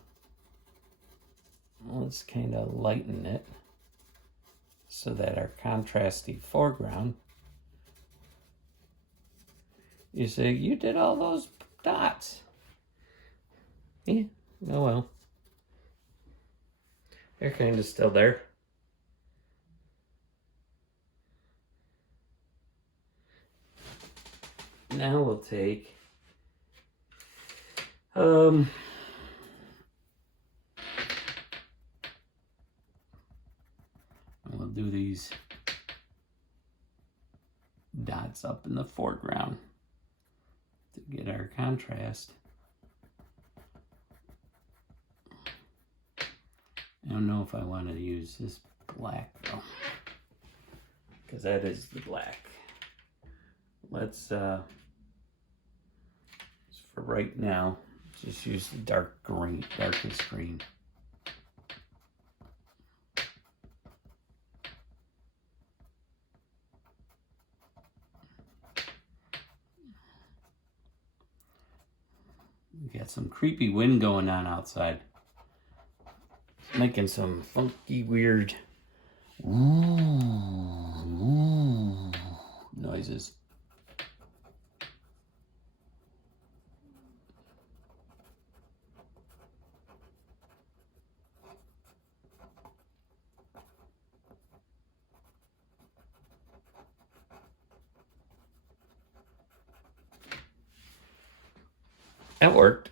Let's kind of lighten it so that our contrasty foreground, you say, you did all those dots. Yeah, oh well. They're kind of still there. Now we'll take we'll do these dots up in the foreground to get our contrast. I don't know if I want to use this black though, because that is the black. Let's for right now, just use the darkest green. We got some creepy wind going on outside. It's making some funky, weird noises. That worked.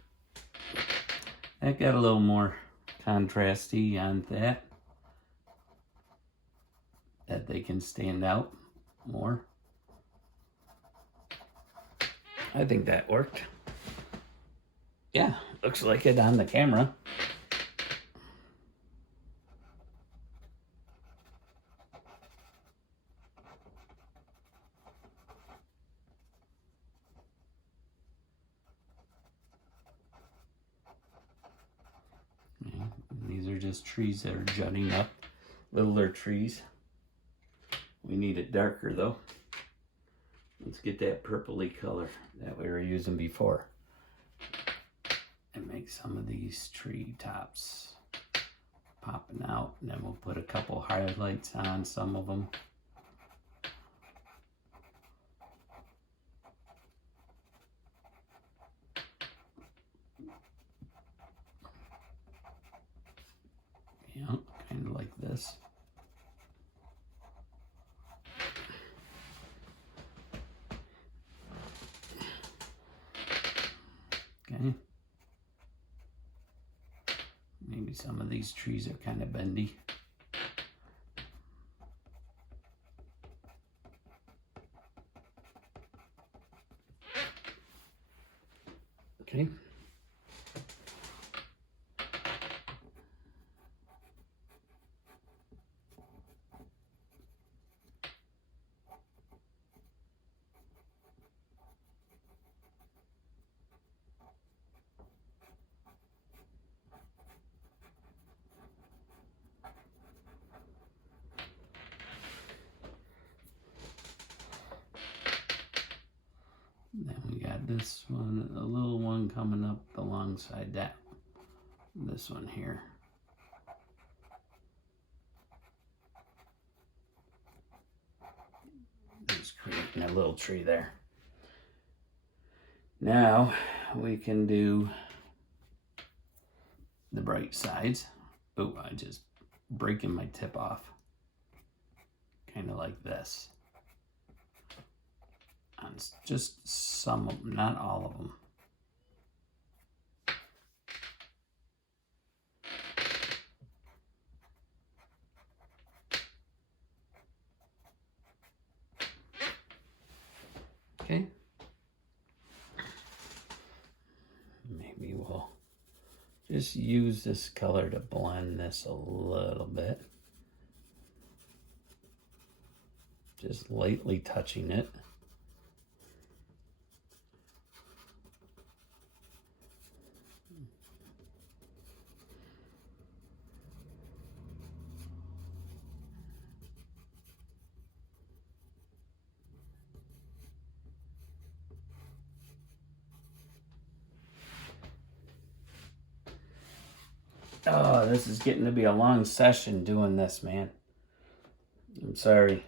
That got a little more contrasty on that they can stand out more. I think that worked. Yeah, looks like it on the camera. These are just trees that are jutting up, littler trees. We need it darker though. Let's get that purpley color that we were using before and make some of these tree tops popping out, and then we'll put a couple highlights on some of them. Yeah, kind of like this. Okay. Maybe some of these trees are kind of bendy. Okay. this one, a little one coming up alongside that, this one here. Just creating a little tree there. Now we can do the bright sides. Oh, I just breaking my tip off. Kind of like this. On just some of them, not all of them. Okay. Maybe we'll just use this color to blend this a little bit. Just lightly touching it. Oh, this is getting to be a long session doing this, man. I'm sorry.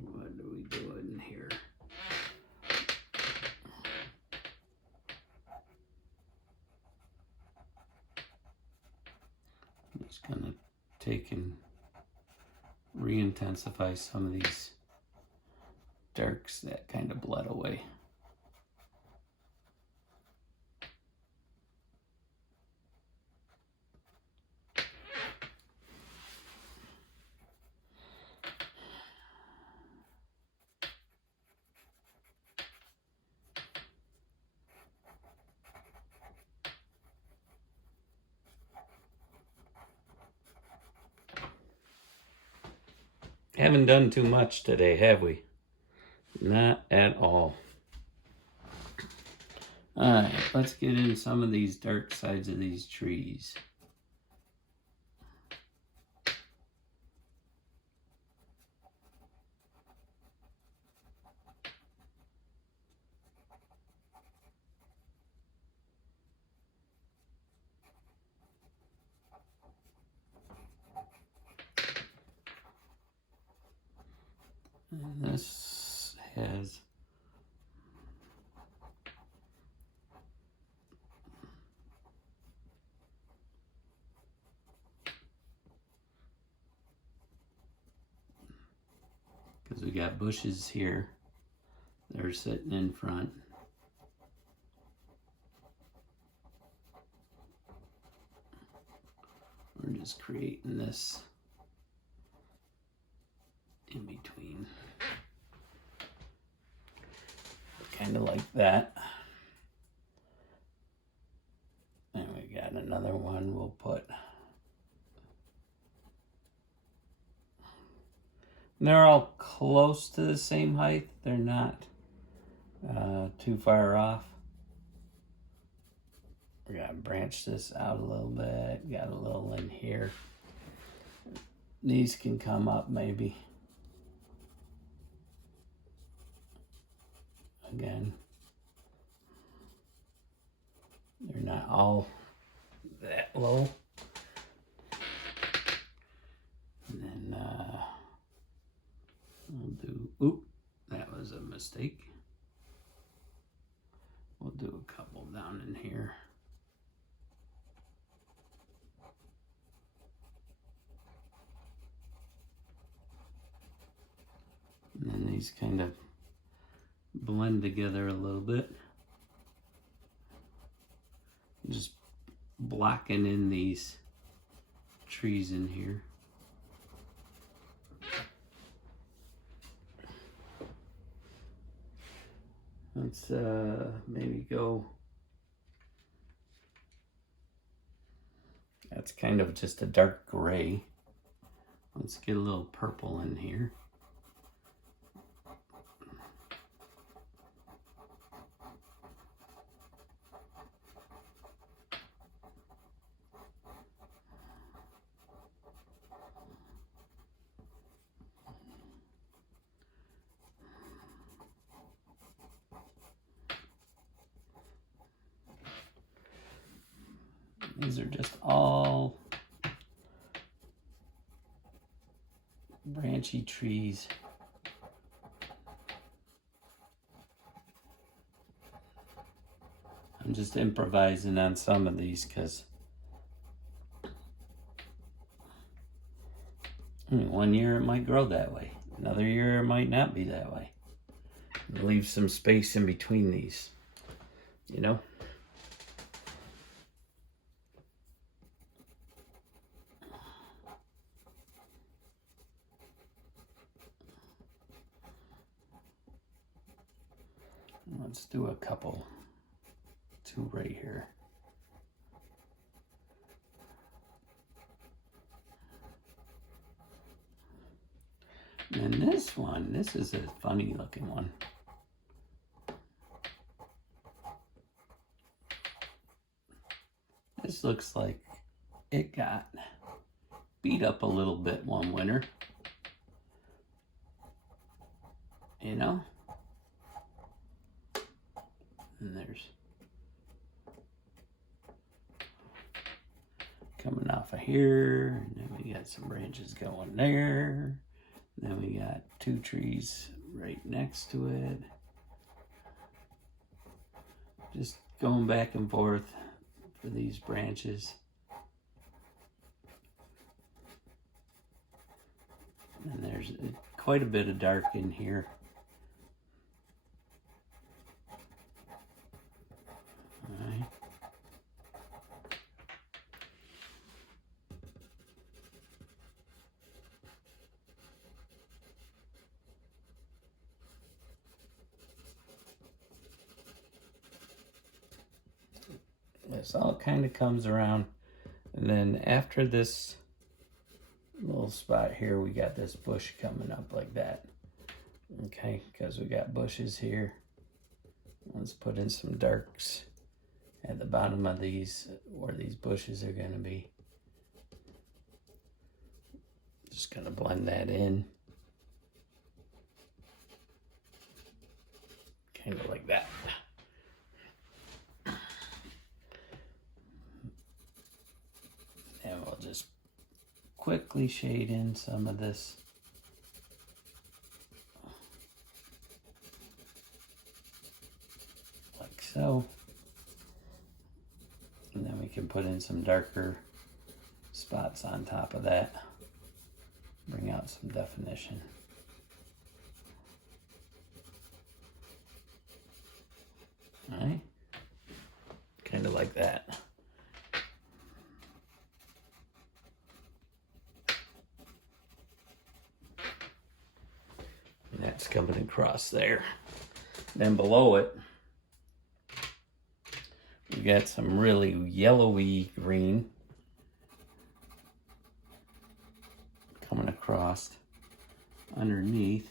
What are we doing here? I'm just gonna take and re-intensify some of these darks that kind of bled away. Haven't done too much today, have we? Not at all. Alright, let's get in some of these dark sides of these trees. And this has because we got bushes here. They're sitting in front. We're just creating this in between. Kind of like that. And we got another one we'll put. They're all close to the same height. They're not too far off. We're gonna branch this out a little bit. Got a little in here. These can come up maybe. Again, they're not all that low. And then we'll do, oop, that was a mistake. We'll do a couple down in here. And then these kind of blend together a little bit. Just blocking in these trees in here. Let's maybe go. That's kind of just a dark gray. Let's get a little purple in here. These are just all branchy trees. I'm just improvising on some of these because one year it might grow that way. Another year it might not be that way. Leave some space in between these, you know? Let's do a couple, 2 right here. And this one, this is a funny looking one. This looks like it got beat up a little bit one winter. You know? And there's coming off of here, and then we got some branches going there. Then we got 2 trees right next to it. Just going back and forth for these branches. And there's quite a bit of dark in here. All right. This all kind of comes around, and then after this little spot here, we got this bush coming up like that. Okay, because we got bushes here. Let's put in some darks at the bottom of these, where these bushes are going to be. Just going to blend that in. Kind of like that. And we'll just quickly shade in some of this. Like so. And then we can put in some darker spots on top of that. Bring out some definition. All right. Kind of like that. And that's coming across there. Then below it, we got some really yellowy green coming across underneath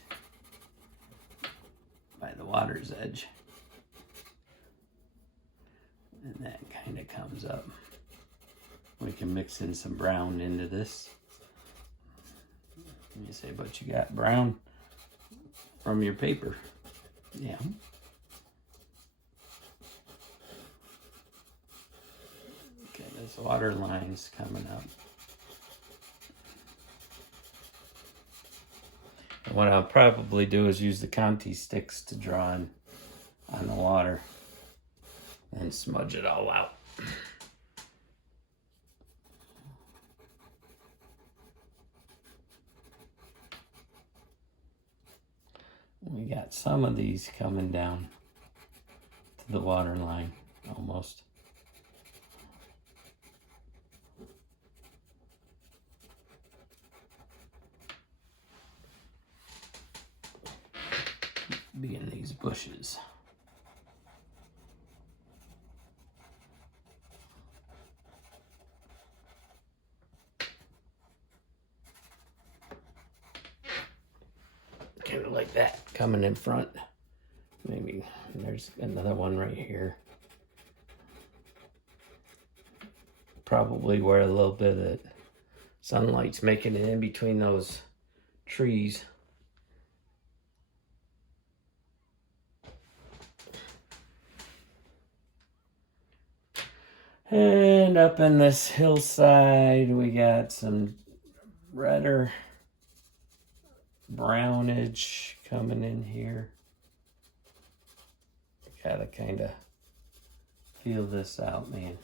by the water's edge. And that kind of comes up. We can mix in some brown into this. And you say, but you got brown from your paper. Yeah. Okay, this water line's coming up. And what I'll probably do is use the Contè sticks to draw on the water and smudge it all out. We got some of these coming down to the water line, almost. Being these bushes. Kind of like that coming in front. Maybe there's another one right here. Probably where a little bit of sunlight's making it in between those trees. And up in this hillside, we got some redder brownage coming in here. Gotta kind of feel this out, man.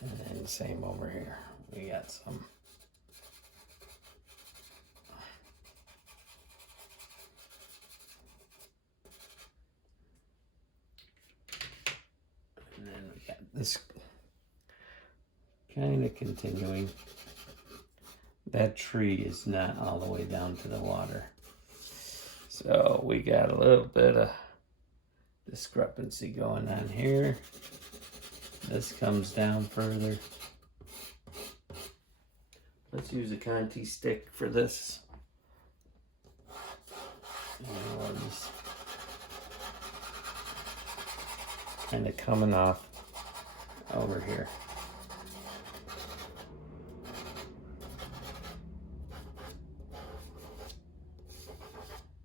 And then same over here. We got some. And then we got this kind of continuing. That tree is not all the way down to the water. So we got a little bit of discrepancy going on here. This comes down further. Let's use a Contè stick for this. And we'll just kind of coming off over here.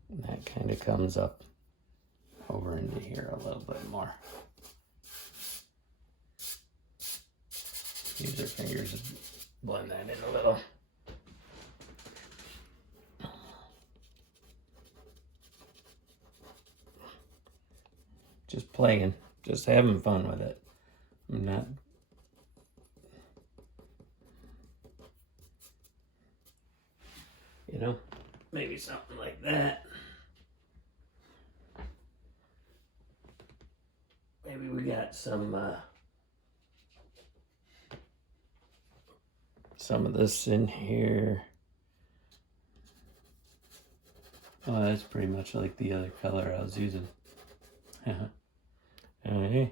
And that kind of comes up over into here a little bit more. Use our fingers and blend that in a little. Just playing, just having fun with it. I'm not. You know, maybe something like that. Maybe we got some of this in here. Oh, that's pretty much like the other color I was using. Okay.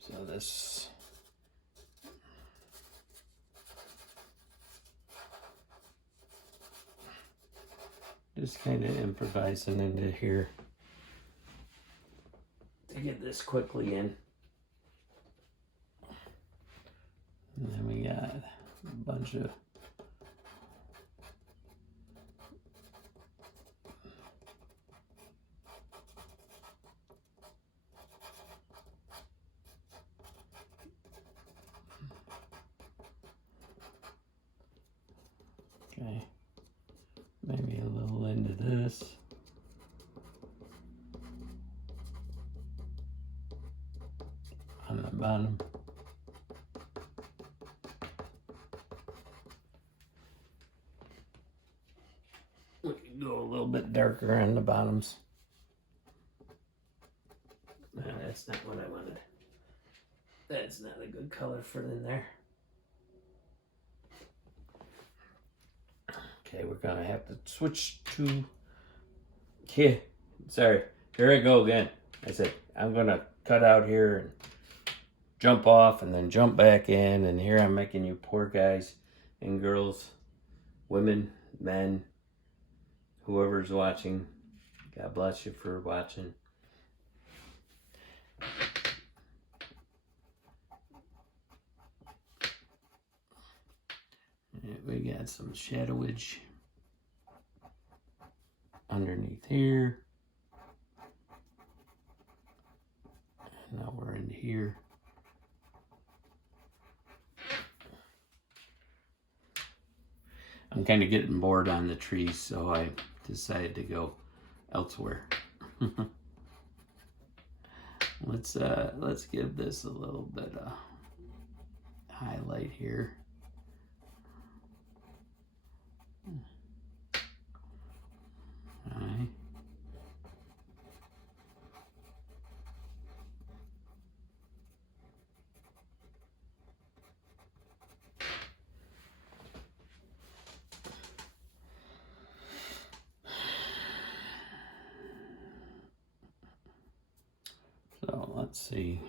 So this. Just kind of improvising into here to get this quickly in. And then we got a bunch of okay, maybe a little into this. On the bottom. We can go a little bit darker on the bottoms. No, that's not what I wanted. That's not a good color for in there. Okay, we're gonna have to switch to. Okay, sorry. Here I go again. I said I'm gonna cut out here and jump off and then jump back in, and here I'm making you poor guys and girls, women, men, whoever's watching. God bless you for watching. We got some shadowage underneath here. And now we're into here. I'm kind of getting bored on the trees, so I decided to go elsewhere. Let's give this a little bit of highlight here. All right. So let's see.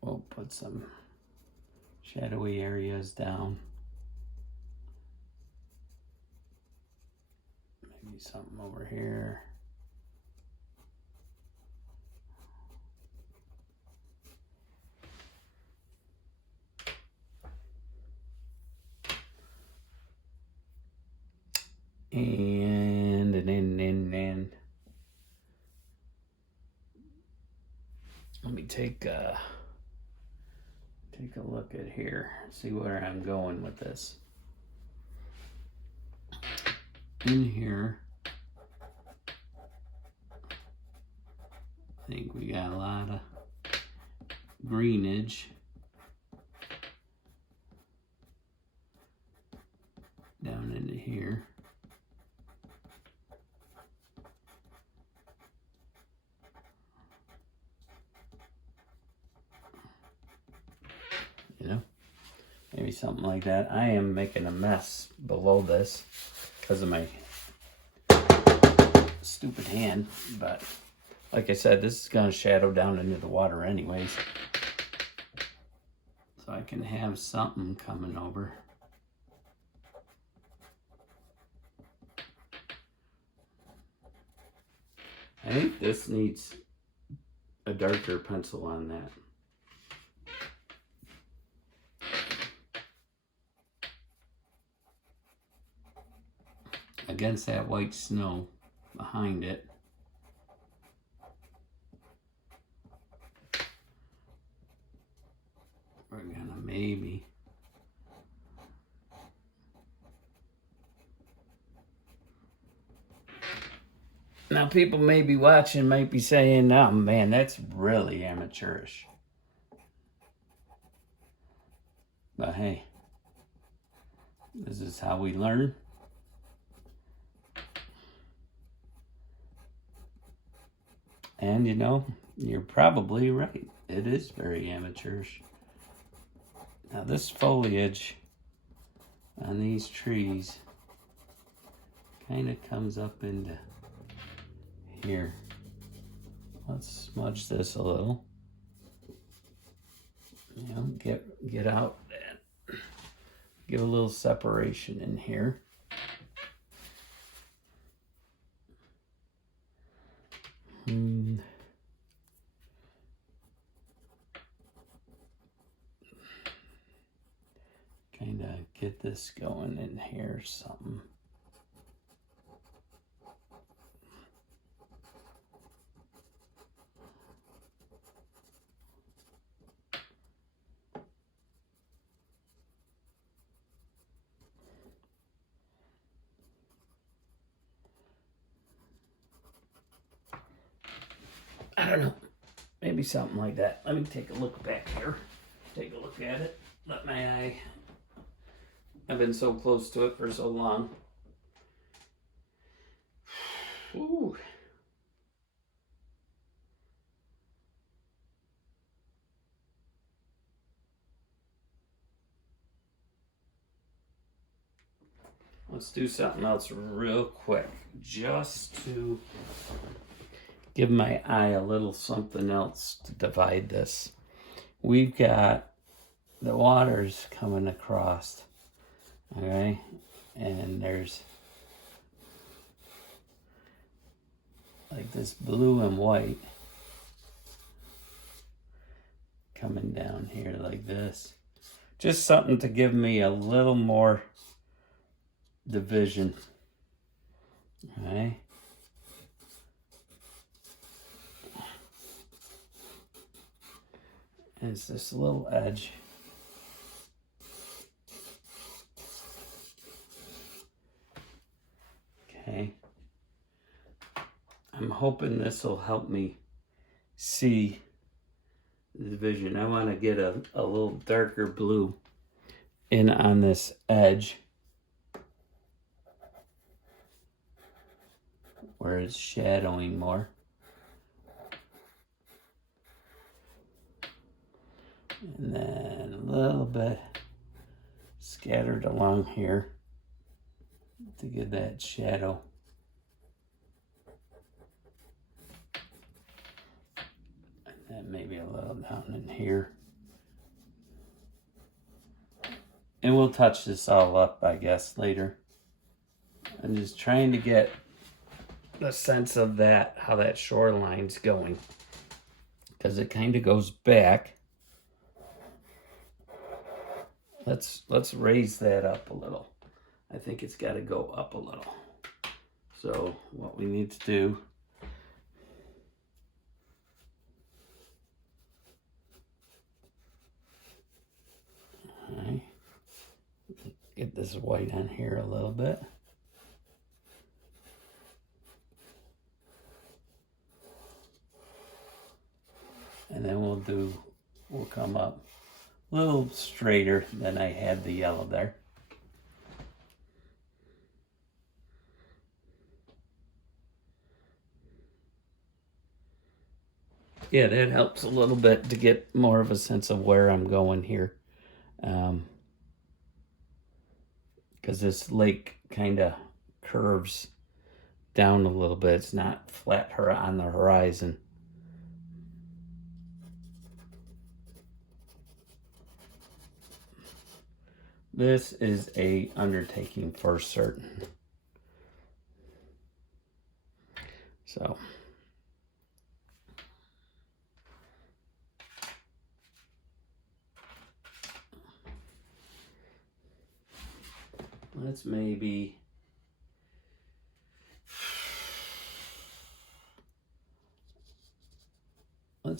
We'll put some shadowy areas down. Maybe something over here. And an let me take a look at here, see where I'm going with this. In here, I think we got a lot of greenage down into here. You know, maybe something like that. I am making a mess below this because of my stupid hand, but like I said, this is going to shadow down into the water anyways. So I can have something coming over. I think this needs a darker pencil on that. Against that white snow behind it. We're gonna maybe now people may be watching, might be saying, oh man, that's really amateurish. But hey, this is how we learn. And you know, you're probably right. It is very amateurish. Now this foliage on these trees kind of comes up into here. Let's smudge this a little. You know, get out that. Give a little separation in here. Kind of get this going in here, something. I don't know, maybe something like that. Let me take a look back here. Take a look at it. Let my eye. I've been so close to it for so long. Ooh. Let's do something else real quick, just to give my eye a little something else to divide this. We've got the waters coming across, okay? And there's like this blue and white coming down here like this. Just something to give me a little more division, okay? And it's this little edge. Okay. I'm hoping this will help me see the vision. I want to get a little darker blue in on this edge where it's shadowing more. And then a little bit scattered along here to give that shadow. And then maybe a little down in here. And we'll touch this all up, I guess, later. I'm just trying to get the sense of that, how that shoreline's going. Because it kind of goes back. Let's raise that up a little. I think it's got to go up a little. So what we need to do get this white on here a little bit. And then we'll come up a little straighter than I had the yellow there. Yeah, that helps a little bit to get more of a sense of where I'm going here. Because this lake kind of curves down a little bit. It's not flat on the horizon. This is a undertaking for certain. So let's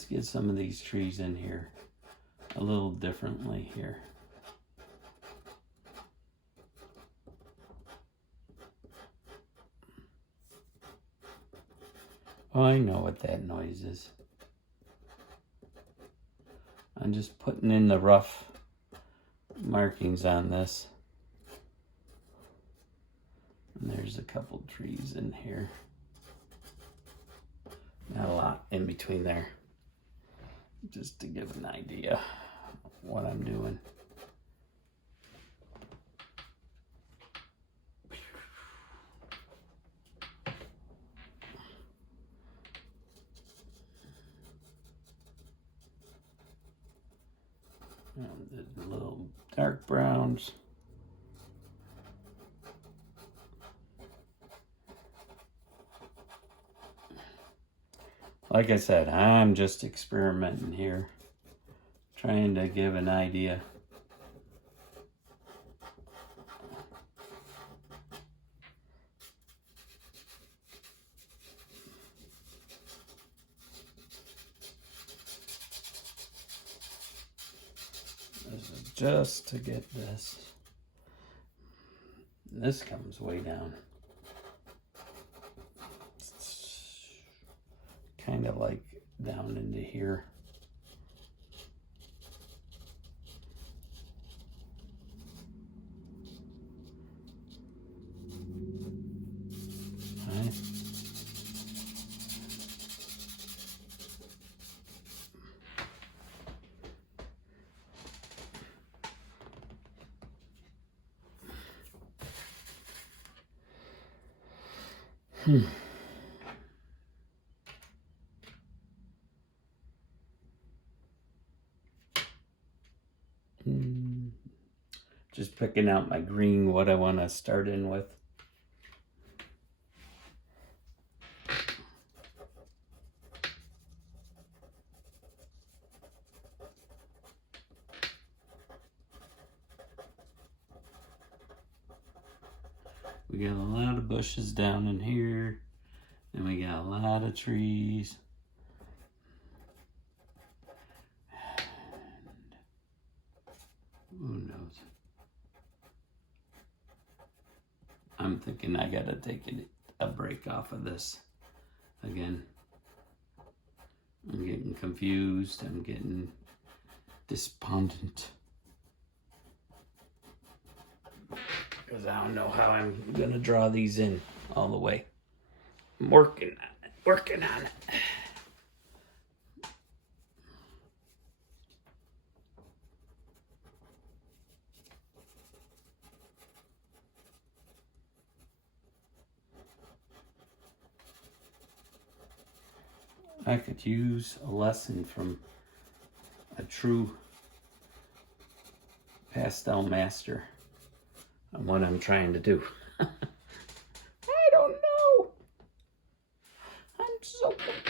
get some of these trees in here a little differently here. Oh, I know what that noise is. I'm just putting in the rough markings on this. And there's a couple trees in here. Not a lot in between there. Just to give an idea of what I'm doing. And the little dark browns. Like I said, I'm just experimenting here, trying to give an idea. This is just to get this. This comes way down. Kind of like down into here. Right. Just picking out my green, what I want to start in with. We got a lot of bushes down in here, and we got a lot of trees. Who knows? I'm thinking I gotta take a break off of this again. I'm getting confused. I'm getting despondent. Because I don't know how I'm gonna draw these in all the way. I'm working on it. I could use a lesson from a true pastel master on what I'm trying to do. I don't know. I'm so confused.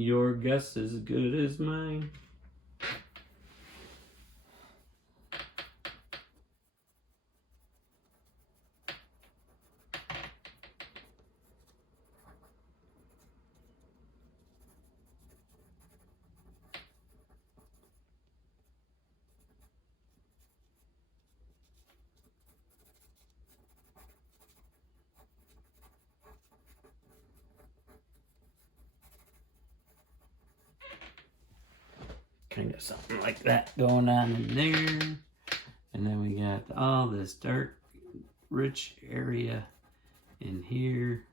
Your guess is as good as mine. Kind of something like that going on in there. And then we got all this dark, rich area in here.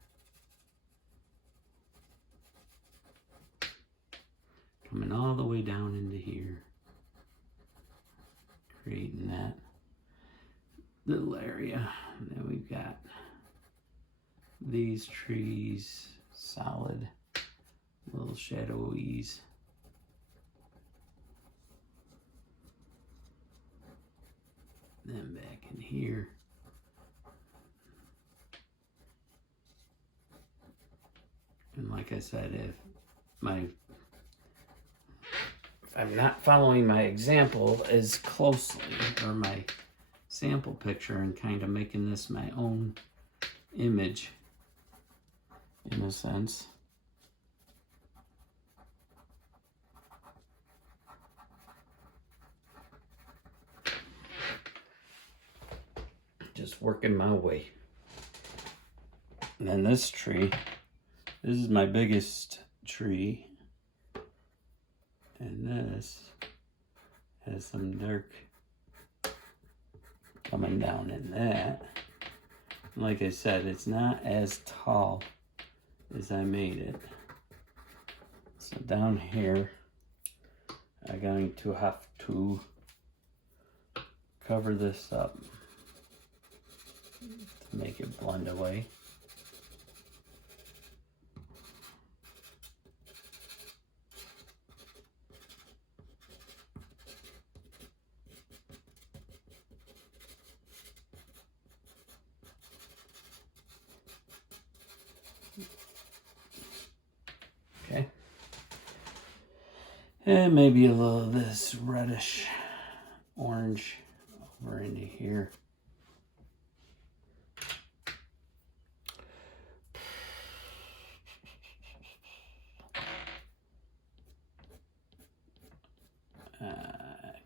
Coming all the way down into here. Creating that little area. And then we've got these trees, solid, little shadowies. Then back in here. And like I said, if I'm not following my example as closely, or my sample picture, and kind of making this my own image in a sense. Just working my way. And then this tree, this is my biggest tree. And this has some dark coming down in that. Like I said, it's not as tall as I made it. So down here, I'm going to have to cover this up to make it blend away. Okay. And maybe a little of this reddish orange over into here.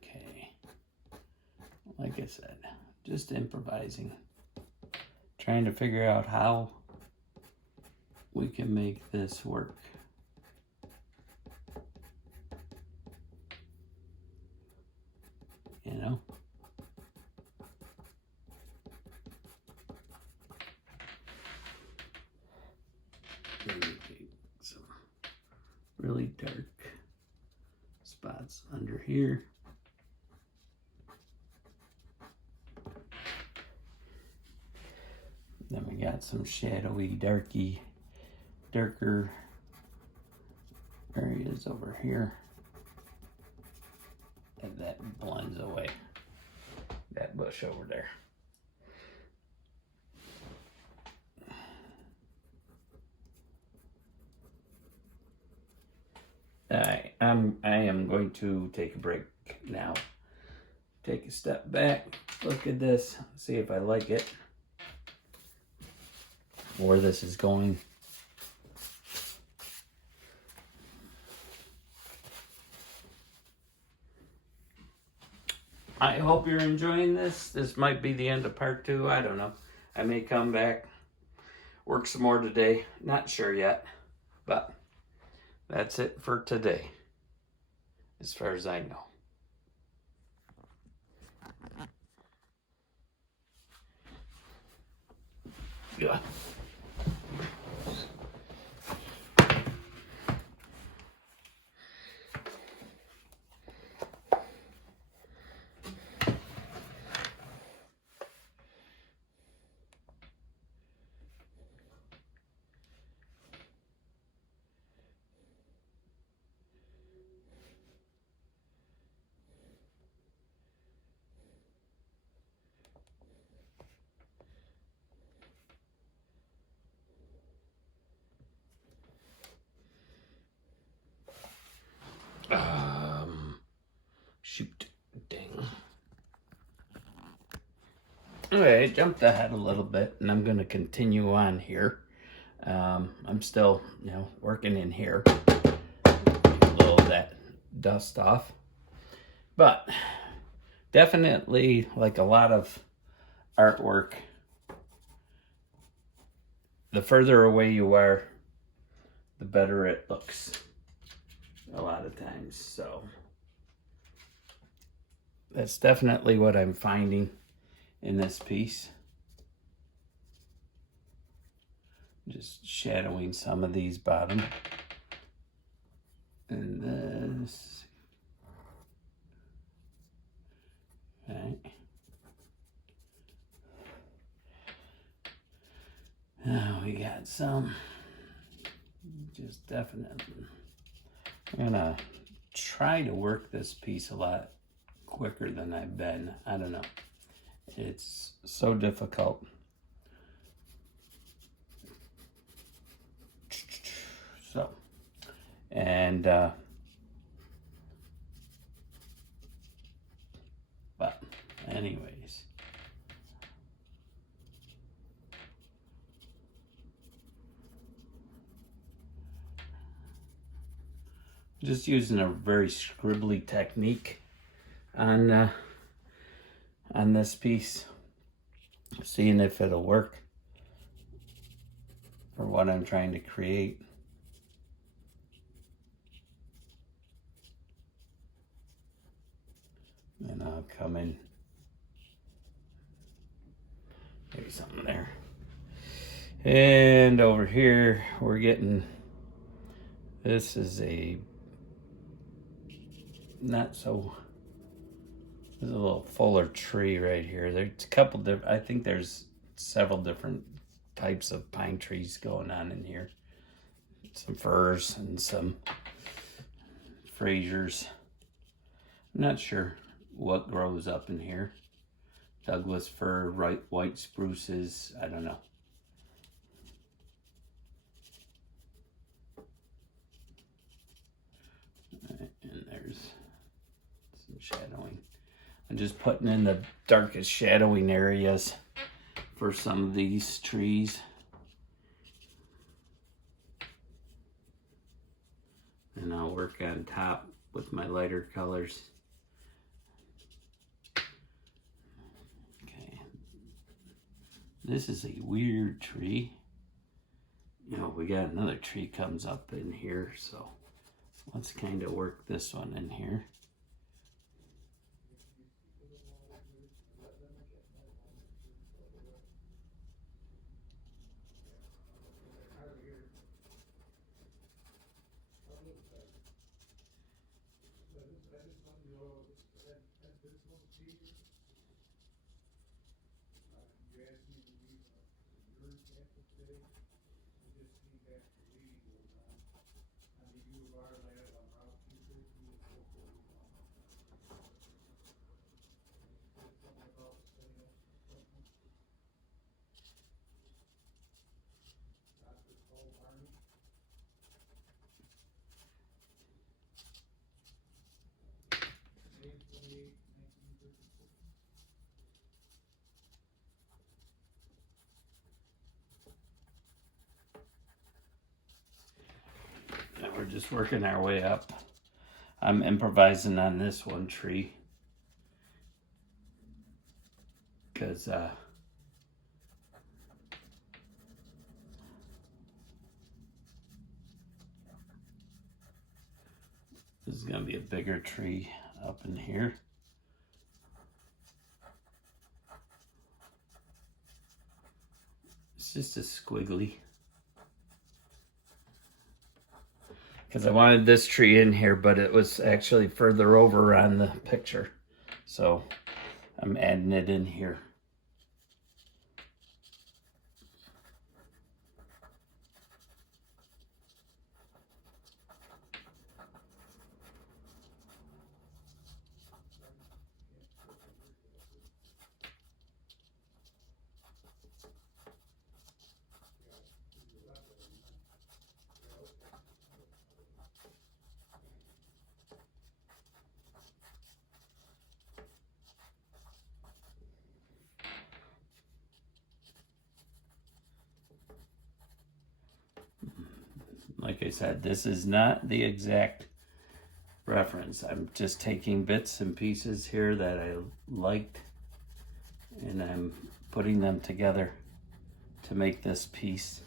Okay. Like I said, just improvising. Trying to figure out how we can make this work. You know? Maybe some really dark spots under here. Then we got some shadowy, darker areas over here. And that blends away. That bush over there. I am going to take a break now. Take a step back, look at this, see if I like it. Where this is going. I hope you're enjoying this. This might be the end of part 2. I don't know. I may come back, work some more today. Not sure yet. But that's it for today, as far as I know. Yeah. Okay, I jumped ahead a little bit, and I'm going to continue on here. I'm still, working in here. Get a little of that dust off. But definitely, like a lot of artwork, the further away you are, the better it looks a lot of times. So that's definitely what I'm finding in this piece. Just shadowing some of these bottom. And this. Okay. Now we got some. Just definitely. I'm gonna try to work this piece a lot quicker than I've been. I don't know. It's so difficult. So, and but anyways, just using a very scribbly technique on this piece, seeing if it'll work for what I'm trying to create. And I'll come in, maybe something there. And over here, we're getting, this is a not so, there's a little fuller tree right here. There's a couple different, I think there's several different types of pine trees going on in here. Some firs and some Frasers. I'm not sure what grows up in here. Douglas fir, white spruces, I don't know. And there's some shadowing. I'm just putting in the darkest shadowing areas for some of these trees. And I'll work on top with my lighter colors. Okay. This is a weird tree. We got another tree comes up in here, so let's kind of work this one in here. And we're just working our way up. I'm improvising on this one tree because this is going to be a bigger tree up in here. It's just a squiggly. Because I wanted this tree in here, but it was actually further over on the picture. So I'm adding it in here. like I said, this is not the exact reference. I'm just taking bits and pieces here that I liked, and I'm putting them together to make this piece.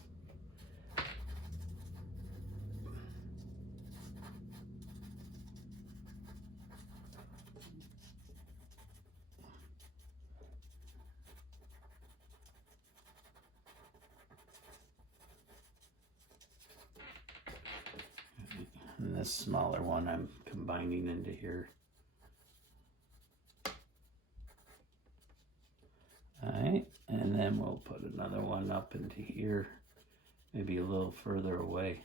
And this smaller one I'm combining into here. Alright, and then we'll put another one up into here, maybe a little further away.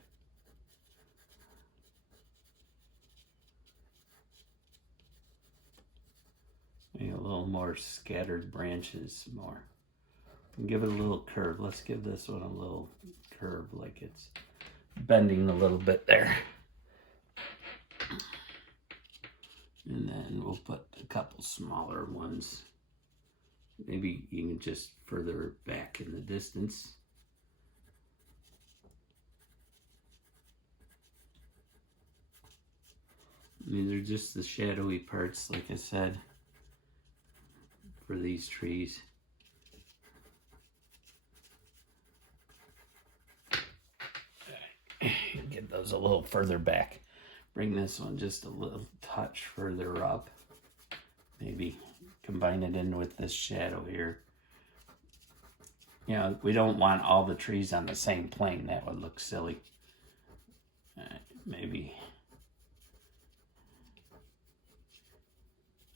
Maybe a little more scattered branches more. And give it a little curve. Let's give this one a little curve, like it's bending a little bit there. And then we'll put a couple smaller ones. Maybe even just further back in the distance. I mean, they're just the shadowy parts, like I said, for these trees. Get those a little further back. Bring this one just a little touch further up. Maybe combine it in with this shadow here. You know, we don't want all the trees on the same plane. That would look silly. Maybe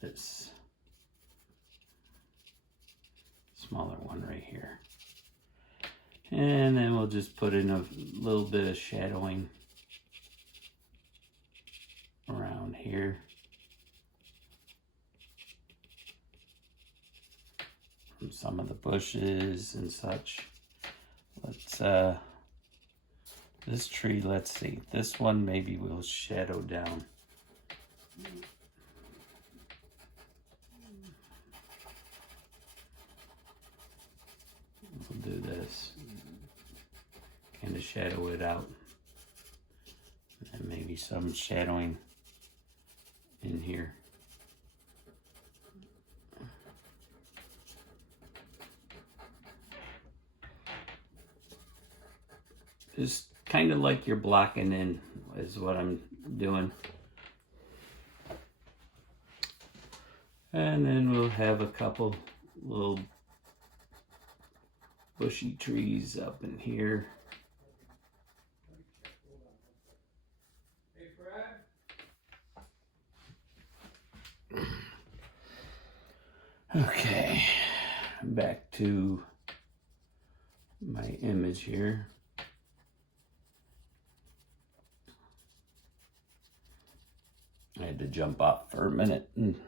this smaller one right here. And then we'll just put in a little bit of shadowing around here. From some of the bushes and such. Let's, this tree, let's see. This one maybe we'll shadow down. We'll do this. Kind of shadow it out. And maybe some shadowing in here. Just kind of like you're blocking in is what I'm doing. And then we'll have a couple little bushy trees up in here. Okay, back to my image here. I had to jump off for a minute and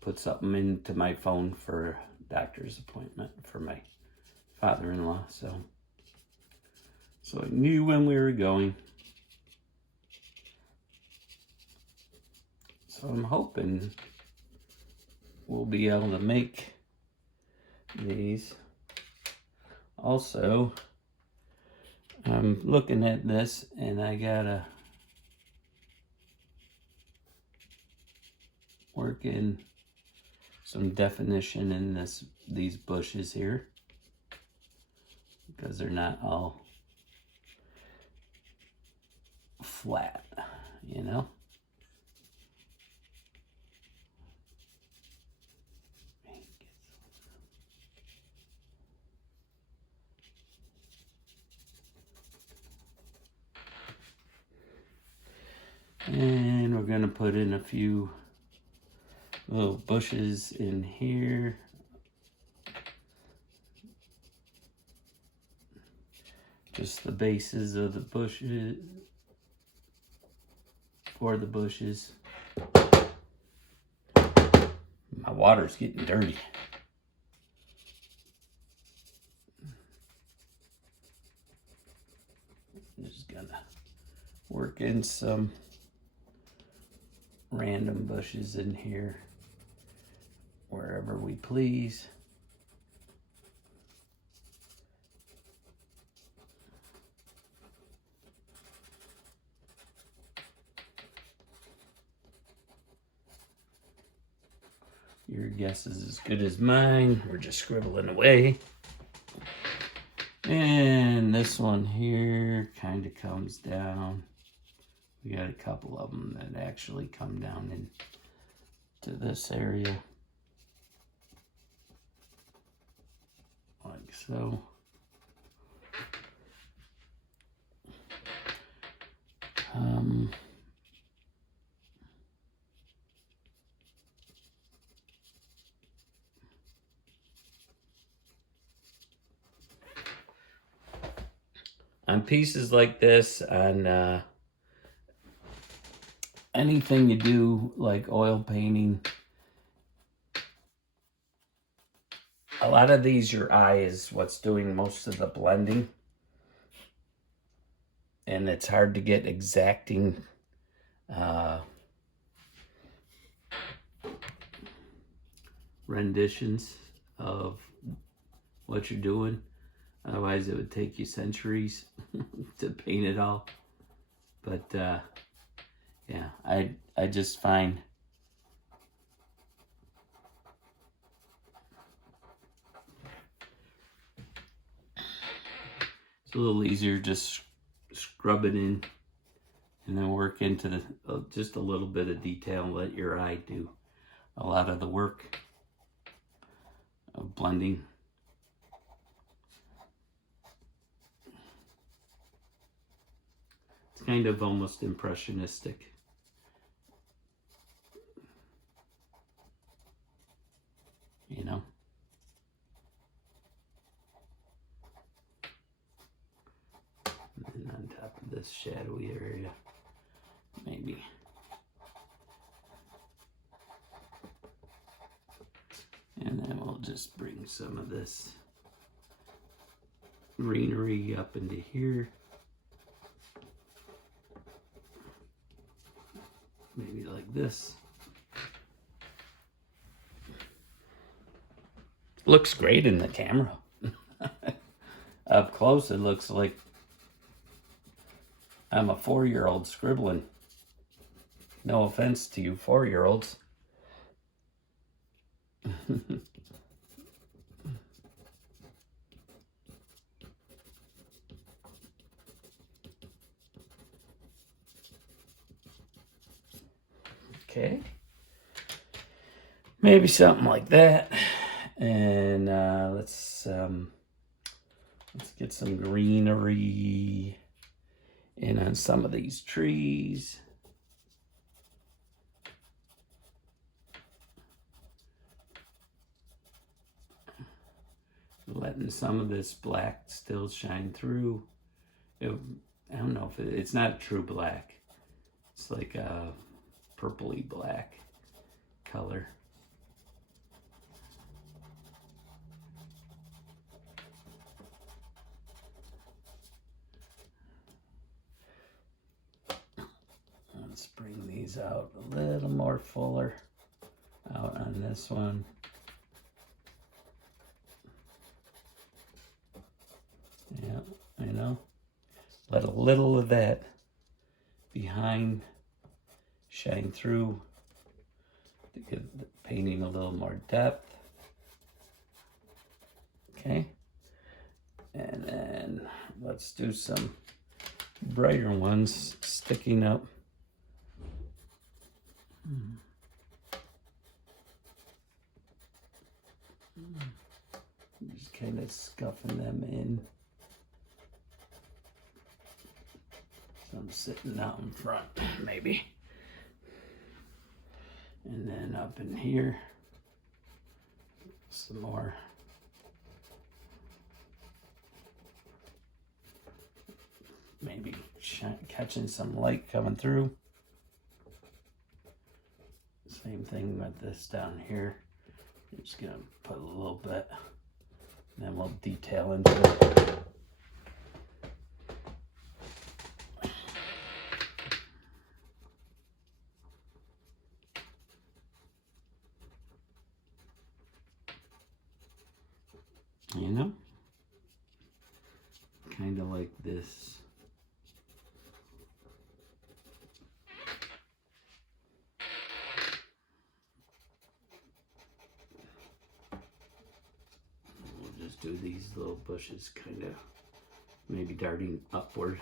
put something into my phone for a doctor's appointment for my father-in-law. So I knew when we were going. So I'm hoping we'll be able to make these. Also, I'm looking at this and I gotta work in some definition in these bushes here, because they're not all flat, you know. And we're gonna put in a few little bushes in here. Just the bases of the bushes, for the bushes. My water's getting dirty. I'm just gonna work in some random bushes in here wherever we please. guess is as good as mine. We're just scribbling away. And this one here kind of comes down. We got a couple of them that actually come down into this area. Like so. On pieces like this, on anything you do like oil painting, a lot of these, your eye is what's doing most of the blending. And it's hard to get exacting renditions of what you're doing. Otherwise, it would take you centuries to paint it all. But yeah, I just find it's a little easier just scrub it in and then work into the just a little bit of detail and let your eye do a lot of the work of blending. It's kind of almost impressionistic. You know? And on top of this shadowy area, maybe. And then we'll just bring some of this greenery up into here. Maybe like this. Looks great in the camera. Up close, it looks like I'm a 4-year-old scribbling. No offense to you 4-year-olds. Okay. Maybe something like that. And let's get some greenery in on some of these trees. Letting some of this black still shine through. I don't know if it's not true black. It's like a purpley black color. Let's bring these out a little more fuller out on this one. Yeah, I know. Let a little of that behind shine through to give the painting a little more depth. Okay. And then let's do some brighter ones sticking up. Just kind of scuffing them in. Some sitting out in front, maybe. And then up in here, some more. Maybe catching some light coming through. Same thing with this down here. I'm just gonna put a little bit, and then we'll detail into it. You know, kind of like this. do these little bushes kind of maybe darting upward.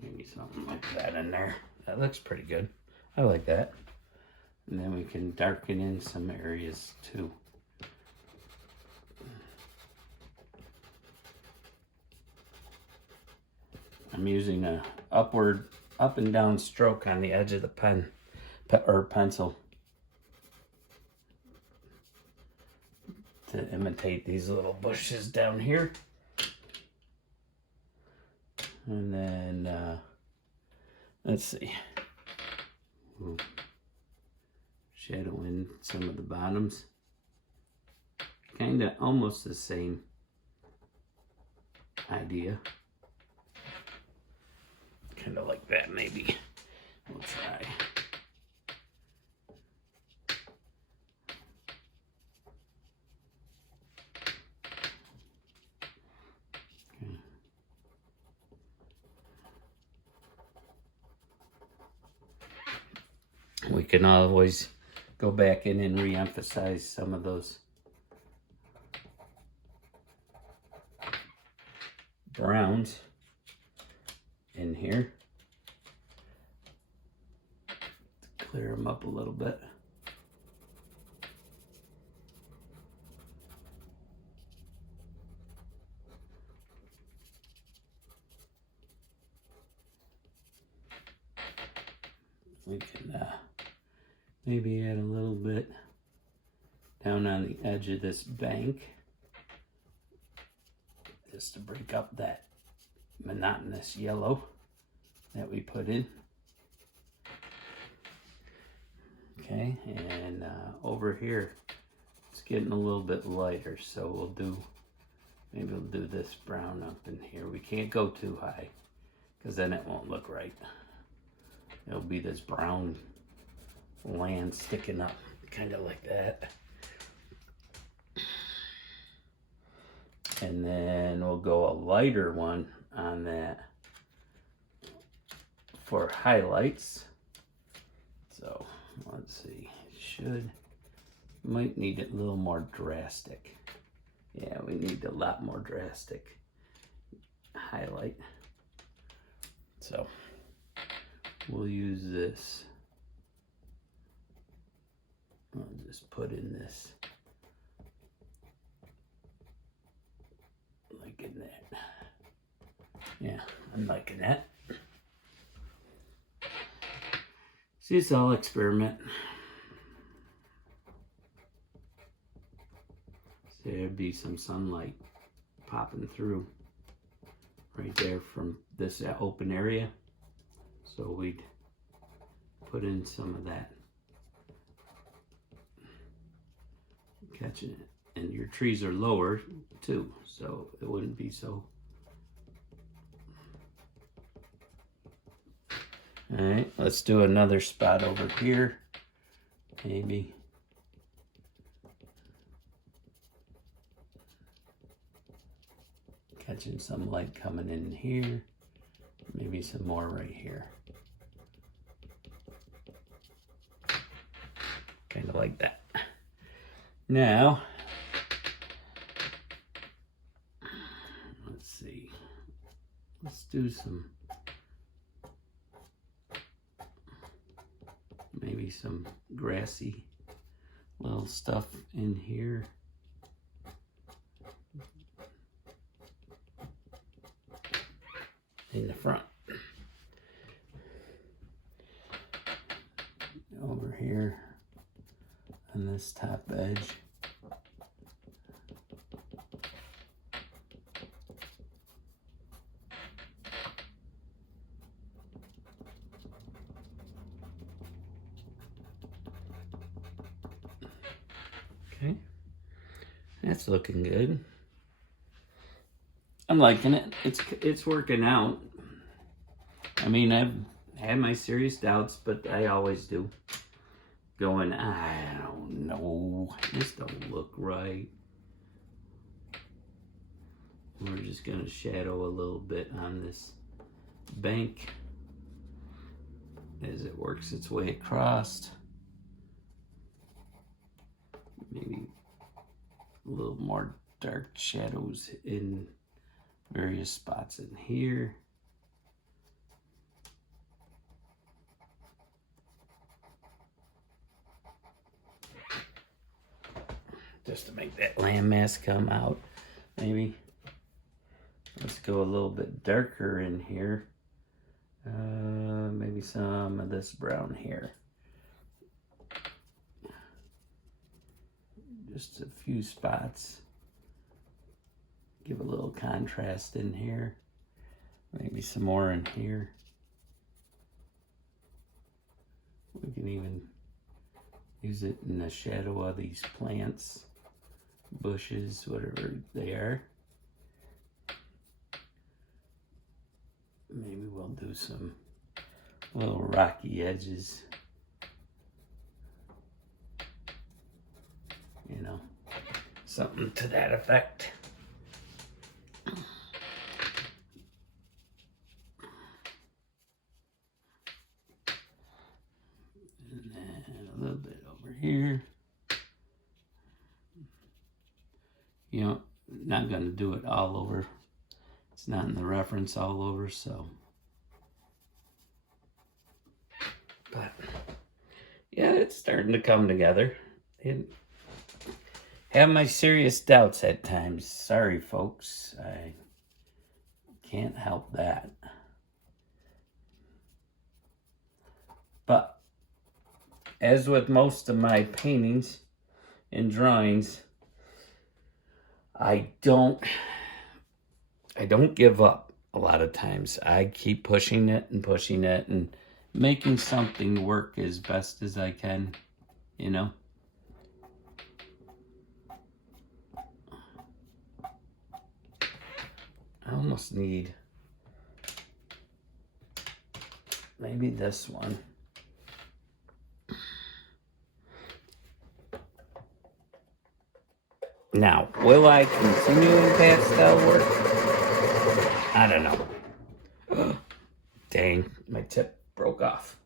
Maybe something like that in there. That looks pretty good. I like that. And then we can darken in some areas too. I'm using a up and down stroke on the edge of the pencil to imitate these little bushes down here. And then, let's see. Shadow in some of the bottoms. Kind of almost the same idea. Kind of like that, maybe. We'll try. Okay. We can always go back in and re-emphasize some of those browns in here. Clear them up a little bit. We can maybe add a little bit down on the edge of this bank just to break up that monotonous yellow that we put in. Okay, and over here it's getting a little bit lighter, so maybe we'll do this brown up in here. We can't go too high because then it won't look right. It'll be this brown land sticking up, kind of like that. And then we'll go a lighter one on that for highlights. So let's see, might need it a little more drastic. Yeah, we need a lot more drastic highlight. So we'll use this. I'll just put in this, like in that. Yeah, I'm liking that. See, it's all experiment. So there'd be some sunlight popping through right there from this open area. So we'd put in some of that, catching it. And your trees are lower too, so it wouldn't be so. All right, let's do another spot over here, maybe. Catching some light coming in here, maybe some more right here. Kind of like that. Now, let's see, let's do maybe some grassy little stuff in here. In the front. Over here on this top edge. Okay, that's looking good. I'm liking it. It's working out. I mean, I've had my serious doubts, but I always do. Going, I don't know, this don't look right. We're just going to shadow a little bit on this bank as it works its way across. Maybe a little more dark shadows in various spots in here. Just to make that landmass come out, maybe. Let's go a little bit darker in here. Maybe some of this brown here. Just a few spots. Give a little contrast in here. Maybe some more in here. We can even use it in the shadow of these plants, bushes, whatever they are. Maybe we'll do some little rocky edges. You know, something to that effect. And then a little bit over here. You know, not going to do it all over. It's not in the reference all over, so. But, yeah, it's starting to come together. Have my serious doubts at times. Sorry, folks. I can't help that. But, as with most of my paintings and drawings, I don't give up a lot of times. I keep pushing it and making something work as best as I can, you know. I almost need maybe this one. Now, will I continue in pastel work? I don't know. Dang, my tip broke off.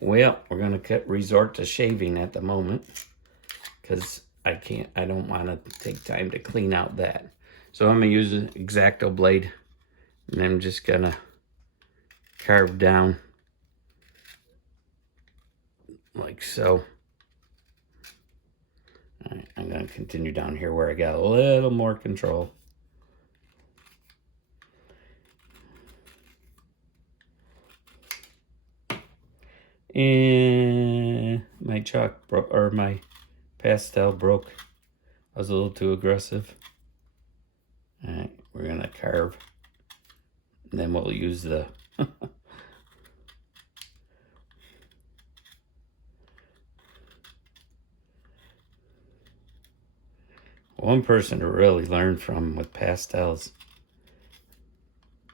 Well, we're going to resort to shaving at the moment because I don't want to take time to clean out that. So I'm going to use an X-Acto blade and I'm just going to carve down like so. All right, I'm going to continue down here where I got a little more control. And my chalk broke, or my pastel broke. I was a little too aggressive. All right, we're going to carve. And then we'll use the one person to really learn from with pastels,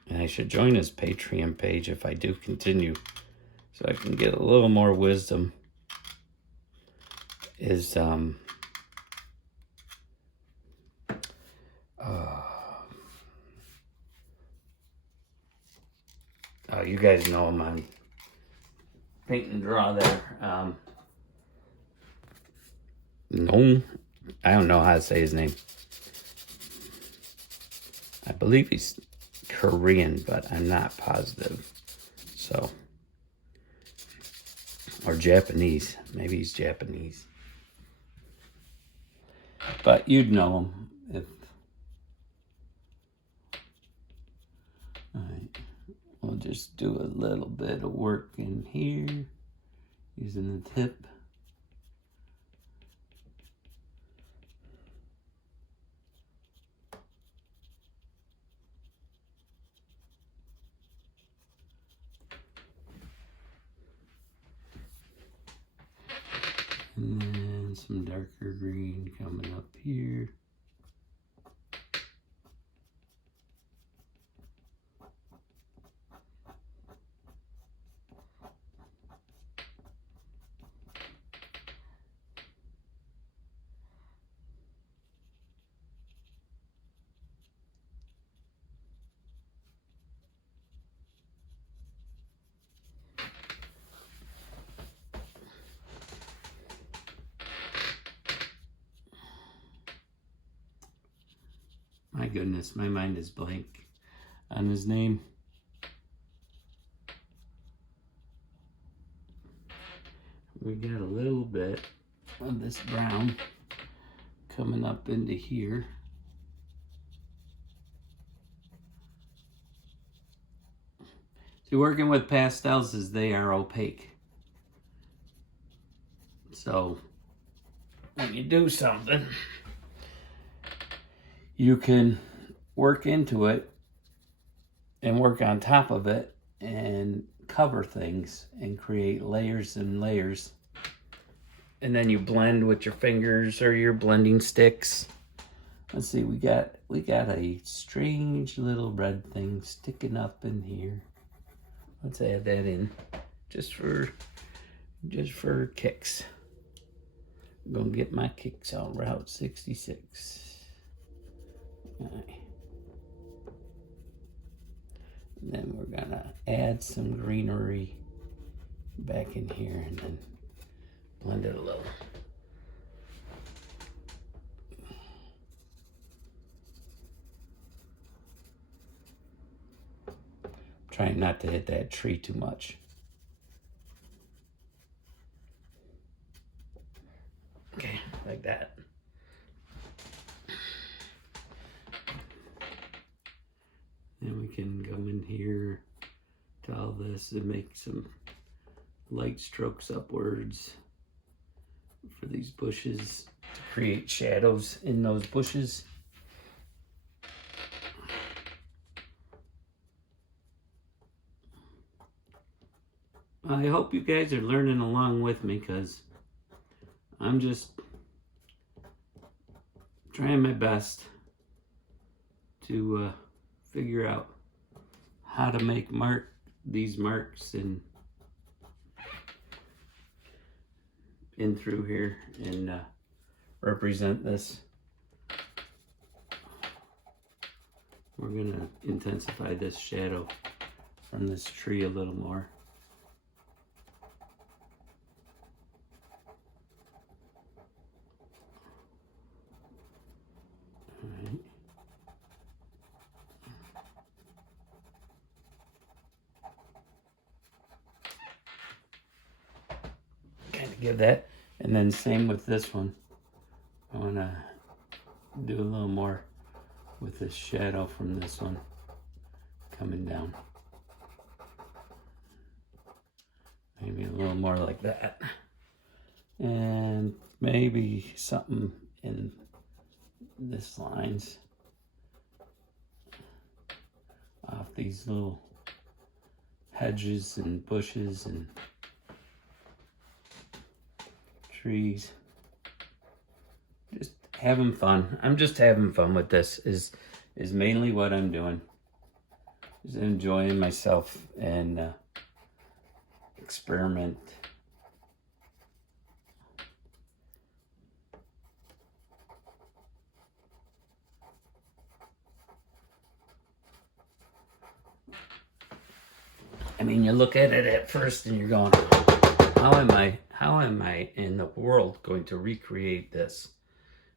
and I should join his Patreon page if I do continue, so I can get a little more wisdom, is you guys know him on Paint and Draw there. No, I don't know how to say his name. I believe he's Korean, but I'm not positive. So, or Japanese. Maybe he's Japanese. But you'd know him if. All right. We'll just do a little bit of work in here using the tip. And then some darker green coming up here. My goodness, my mind is blank on his name. We got a little bit of this brown coming up into here. See, working with pastels is they are opaque. So when you do something, you can work into it and work on top of it and cover things and create layers and layers. And then you blend with your fingers or your blending sticks. Let's see, we got a strange little red thing sticking up in here. Let's add that in just for kicks. I'm gonna get my kicks on Route 66. All right. And then we're gonna add some greenery back in here and then blend it a little. Trying not to hit that tree too much. Okay, like that. Then we can go in here to all this and make some light strokes upwards for these bushes to create shadows in those bushes. I hope you guys are learning along with me, because I'm just trying my best to figure out how to make these marks in through here and represent this. We're gonna intensify this shadow from this tree a little more. Give that, and then same with this one. I want to do a little more with this shadow from this one coming down. Maybe a little more like that, and maybe something in this lines off these little hedges and bushes and trees. Just having fun. I'm just having fun with this is mainly what I'm doing. Just enjoying myself and experiment. I mean, you look at it at first and you're going, how am I in the world going to recreate this?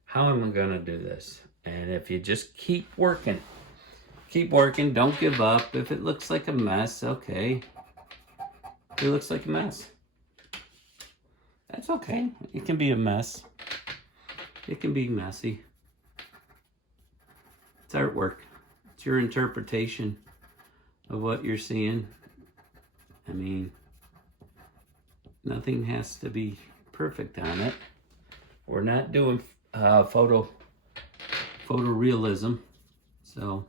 How am I going to do this? And if you just keep working, don't give up. If it looks like a mess, okay. It looks like a mess. That's okay. It can be a mess. It can be messy. It's artwork. It's your interpretation of what you're seeing. I mean, nothing has to be perfect on it. We're not doing photorealism, so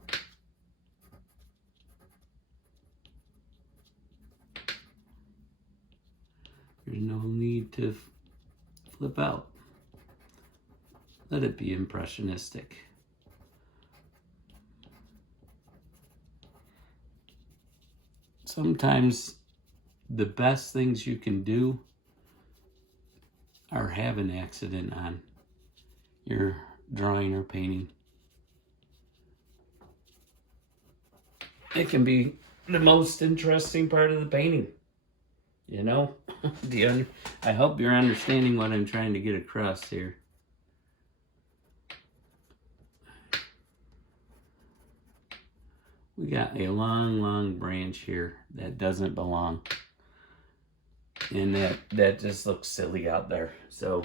there's no need to flip out. Let it be impressionistic. Sometimes the best things you can do are have an accident on your drawing or painting. It can be the most interesting part of the painting, you know? I hope you're understanding what I'm trying to get across here. we got a long branch here that doesn't belong. And that just looks silly out there. So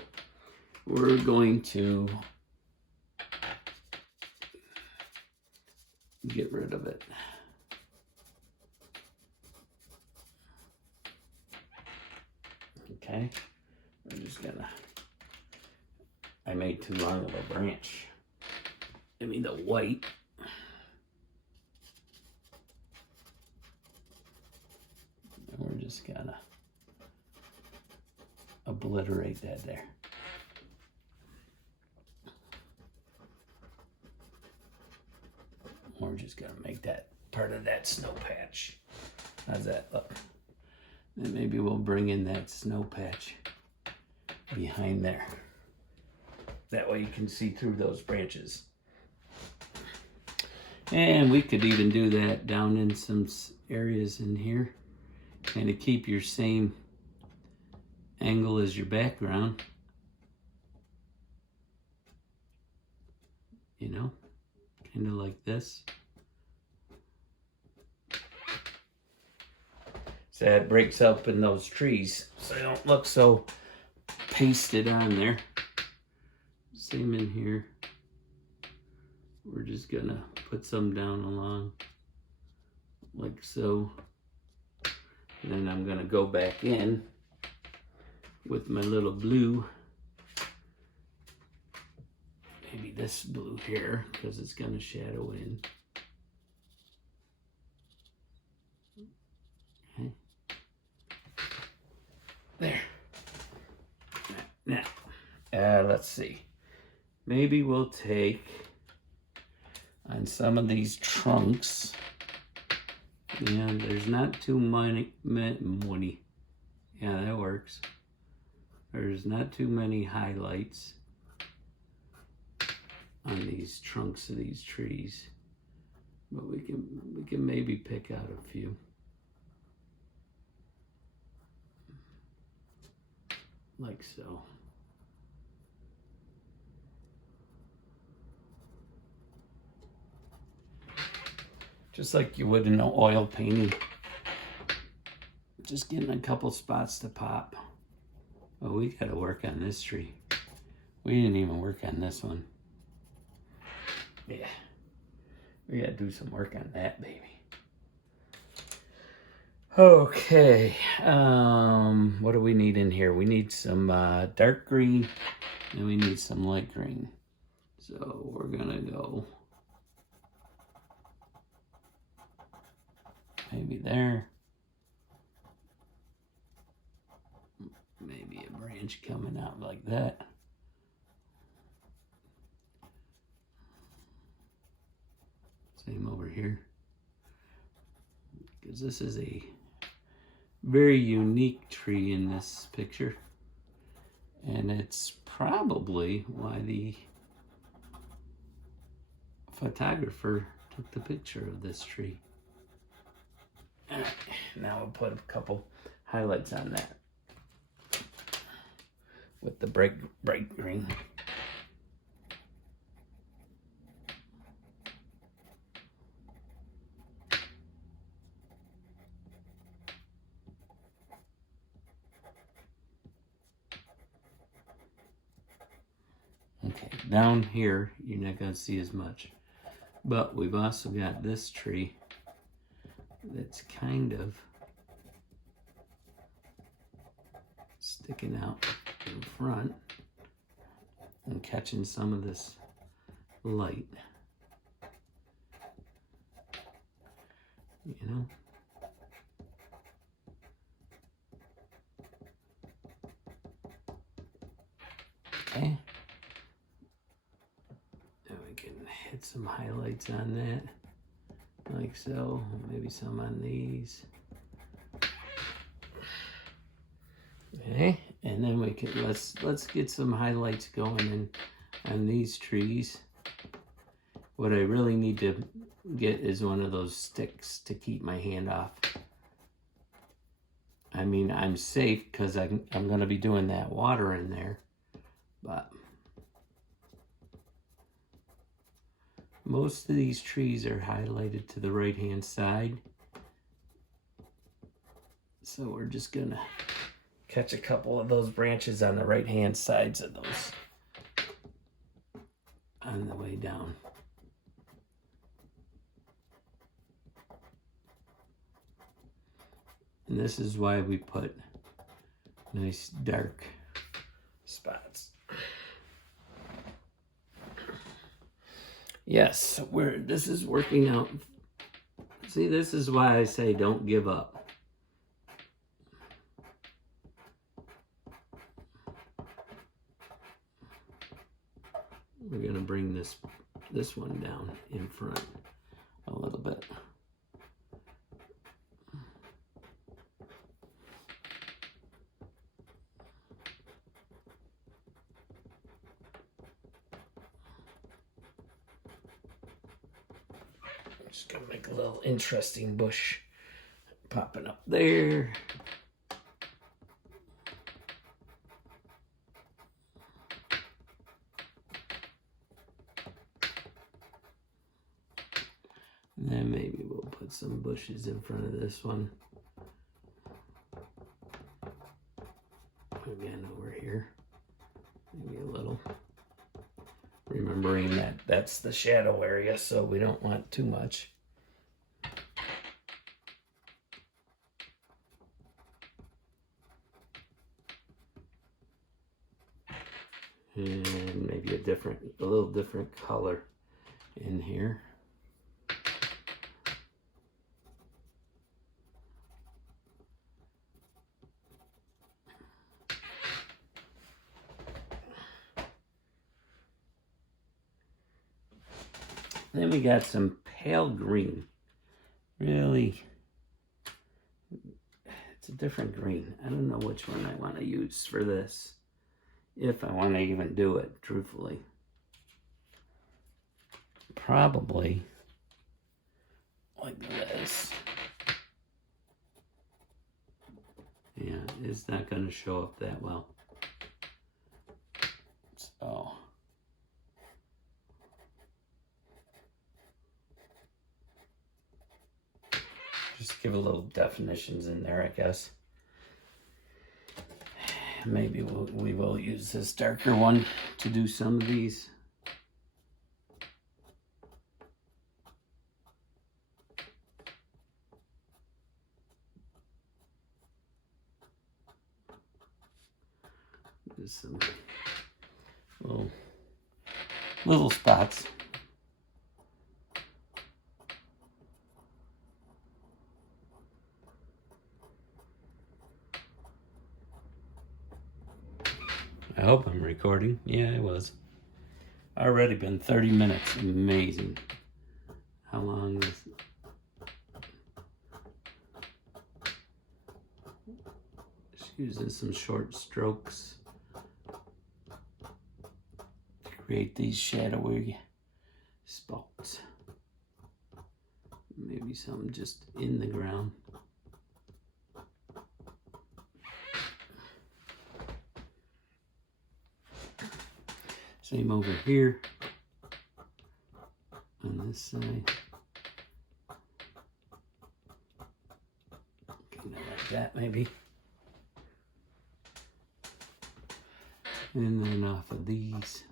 we're going to get rid of it. Okay, we're just gonna, I made too long of a branch. Give me the white. And we're just gonna obliterate that there. We're just gonna make that part of that snow patch. How's that look? And maybe we'll bring in that snow patch behind there. That way you can see through those branches. And we could even do that down in some areas in here. Kind of keep your same angle as your background. You know, kind of like this. So that breaks up in those trees, so they don't look so pasted on there. Same in here. We're just gonna put some down along, like so. And then I'm gonna go back in with my little blue. Maybe this blue here, because it's gonna shadow in. Okay. There. Now, let's see. Maybe we'll take on some of these trunks. Yeah, there's not too many. Yeah, that works. There's not too many highlights on these trunks of these trees, but we can maybe pick out a few. Like so. Just like you would in an oil painting. Just getting a couple spots to pop. Oh, we gotta work on this tree. We didn't even work on this one. Yeah. We gotta do some work on that, baby. Okay, what do we need in here? We need some dark green, and we need some light green. So we're gonna go maybe there. Maybe a branch coming out like that. Same over here. Because this is a very unique tree in this picture. And it's probably why the photographer took the picture of this tree. All right, now we'll put a couple highlights on that with the bright green. Okay, down here, you're not gonna see as much. But we've also got this tree that's kind of sticking out in front and catching some of this light. You know? Okay. Then we can hit some highlights on that, like so. Maybe some on these. Okay, and then we can let's get some highlights going in on these trees. What I really need to get is one of those sticks to keep my hand off. I mean, I'm safe because I'm going to be doing that water in there, but Most of these trees are highlighted to the right-hand side. So we're just gonna catch a couple of those branches on the right-hand sides of those on the way down. And this is why we put nice dark spots. Yes, this is working out. See, this is why I say don't give up. We're gonna bring this one down in front a little bit. Just gonna make a little interesting bush popping up there. And then maybe we'll put some bushes in front of this one. Again, over here, maybe a little. Remembering that that's the shadow area, so we don't want too much. And maybe a little different color in here. Then we got some pale green. Really, it's a different green. I don't know which one I want to use for this. If I want to even do it, truthfully. Probably like this. Yeah, it's not going to show up that well. So just give a little definitions in there, I guess. Maybe we will use this darker one to do some of these. Just some little spots. I hope I'm recording. Yeah, I was. Already been 30 minutes. Amazing how long this. Just using some short strokes to create these shadowy spots. Maybe some just in the ground. Same over here on this side. Kind of like that, maybe. And then off of these.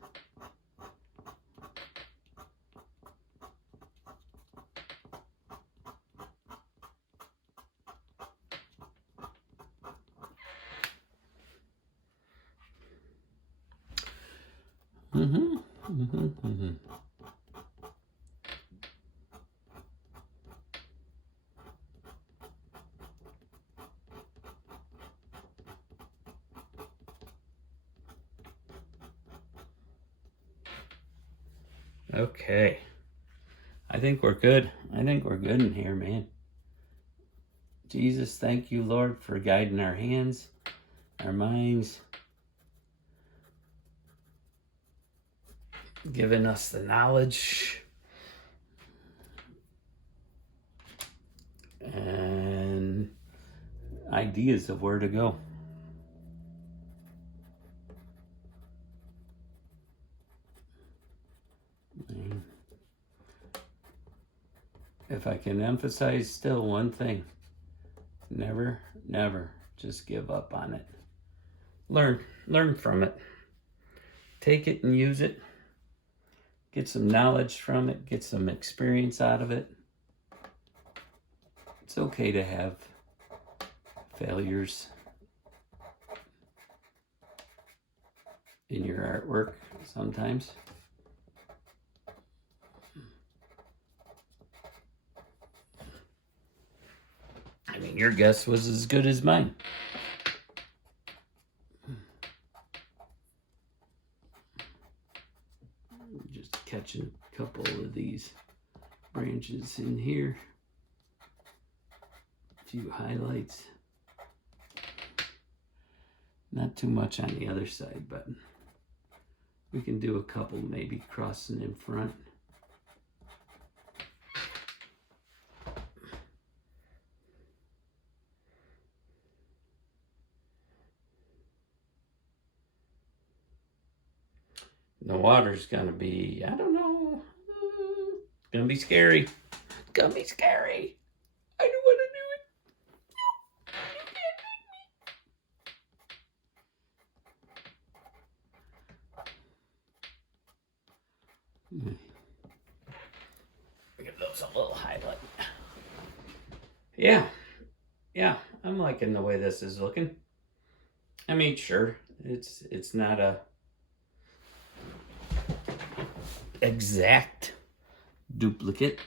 Okay. I think we're good. I think we're good in here, man. Jesus, thank you, Lord, for guiding our hands, our minds, giving us the knowledge and ideas of where to go. if I can emphasize still one thing, never, never just give up on it. Learn from it. Take it and use it. Get some knowledge from it. Get some experience out of it. It's okay to have failures in your artwork sometimes. I mean, your guess was as good as mine. Just catching a couple of these branches in here. A few highlights. Not too much on the other side, but we can do a couple maybe crossing in front. The water's gonna be, I don't know, it's gonna be scary. It's gonna be scary. I don't wanna do it. No, you can't make me. Give those a little highlight. Yeah, I'm liking the way this is looking. I mean, sure, it's not a exact duplicate.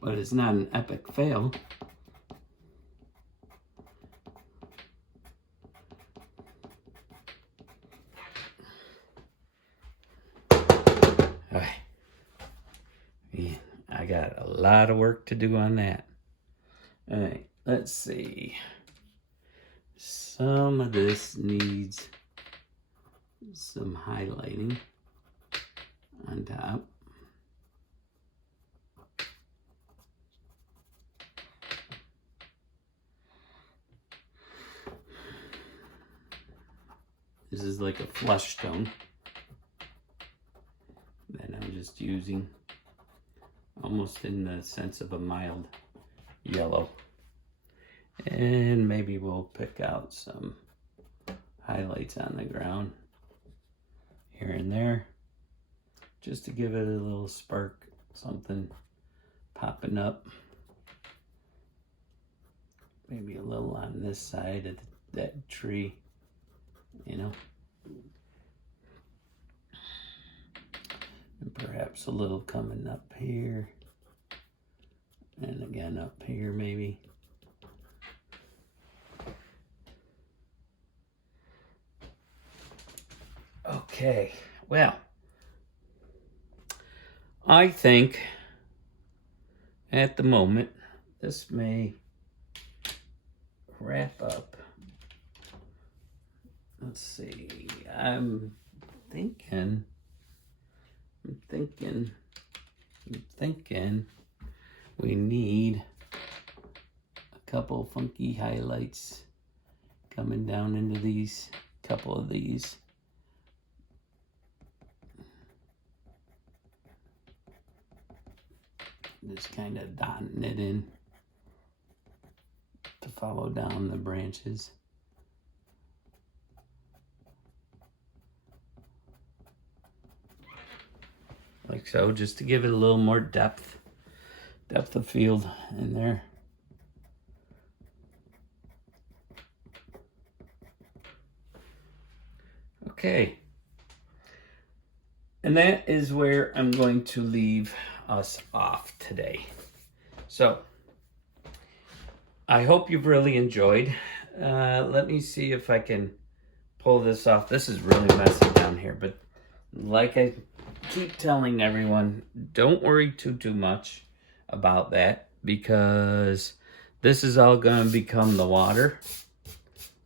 But it's not an epic fail. Alright. Yeah, I got a lot of work to do on that. Alright, let's see. Some of this needs some highlighting on top. This is like a flush tone that I'm just using, almost in the sense of a mild yellow. And maybe we'll pick out some highlights on the ground here and there, just to give it a little spark, something popping up. Maybe a little on this side of that tree, you know. And perhaps a little coming up here. And again up here maybe. Okay, well, I think at the moment this may wrap up. Let's see, I'm thinking we need a couple funky highlights coming down into these, couple of these. Just kind of dotting it in to follow down the branches. Like so, just to give it a little more depth of field in there. Okay. And that is where I'm going to leave us off today. So, I hope you've really enjoyed. Let me see if I can pull this off. This is really messy down here, but like I keep telling everyone, don't worry too much about that, because this is all going to become the water.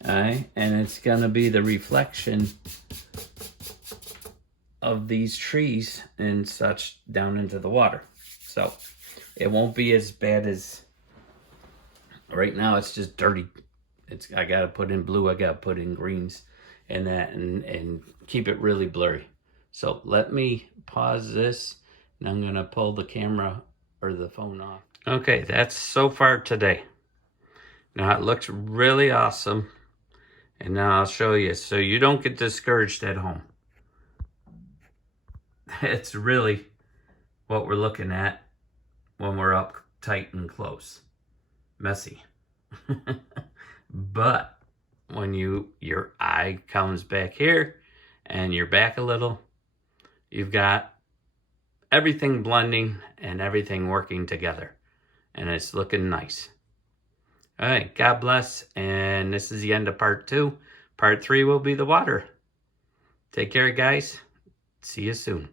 Alright, and it's going to be the reflection of these trees and such down into the water. So it won't be as bad as right now. It's just dirty. I gotta put in blue, I gotta put in greens, and that, and keep it really blurry. So let me pause this, and I'm gonna pull the camera or the phone off. Okay, that's so far today. Now it looks really awesome, and now I'll show you so you don't get discouraged at home. It's really what we're looking at when we're up tight and close. Messy. But when your eye comes back here and you're back a little, you've got everything blending and everything working together, and it's looking nice. All right, God bless, and this is the end of part 2. Part 3 will be the water. Take care, guys. See you soon.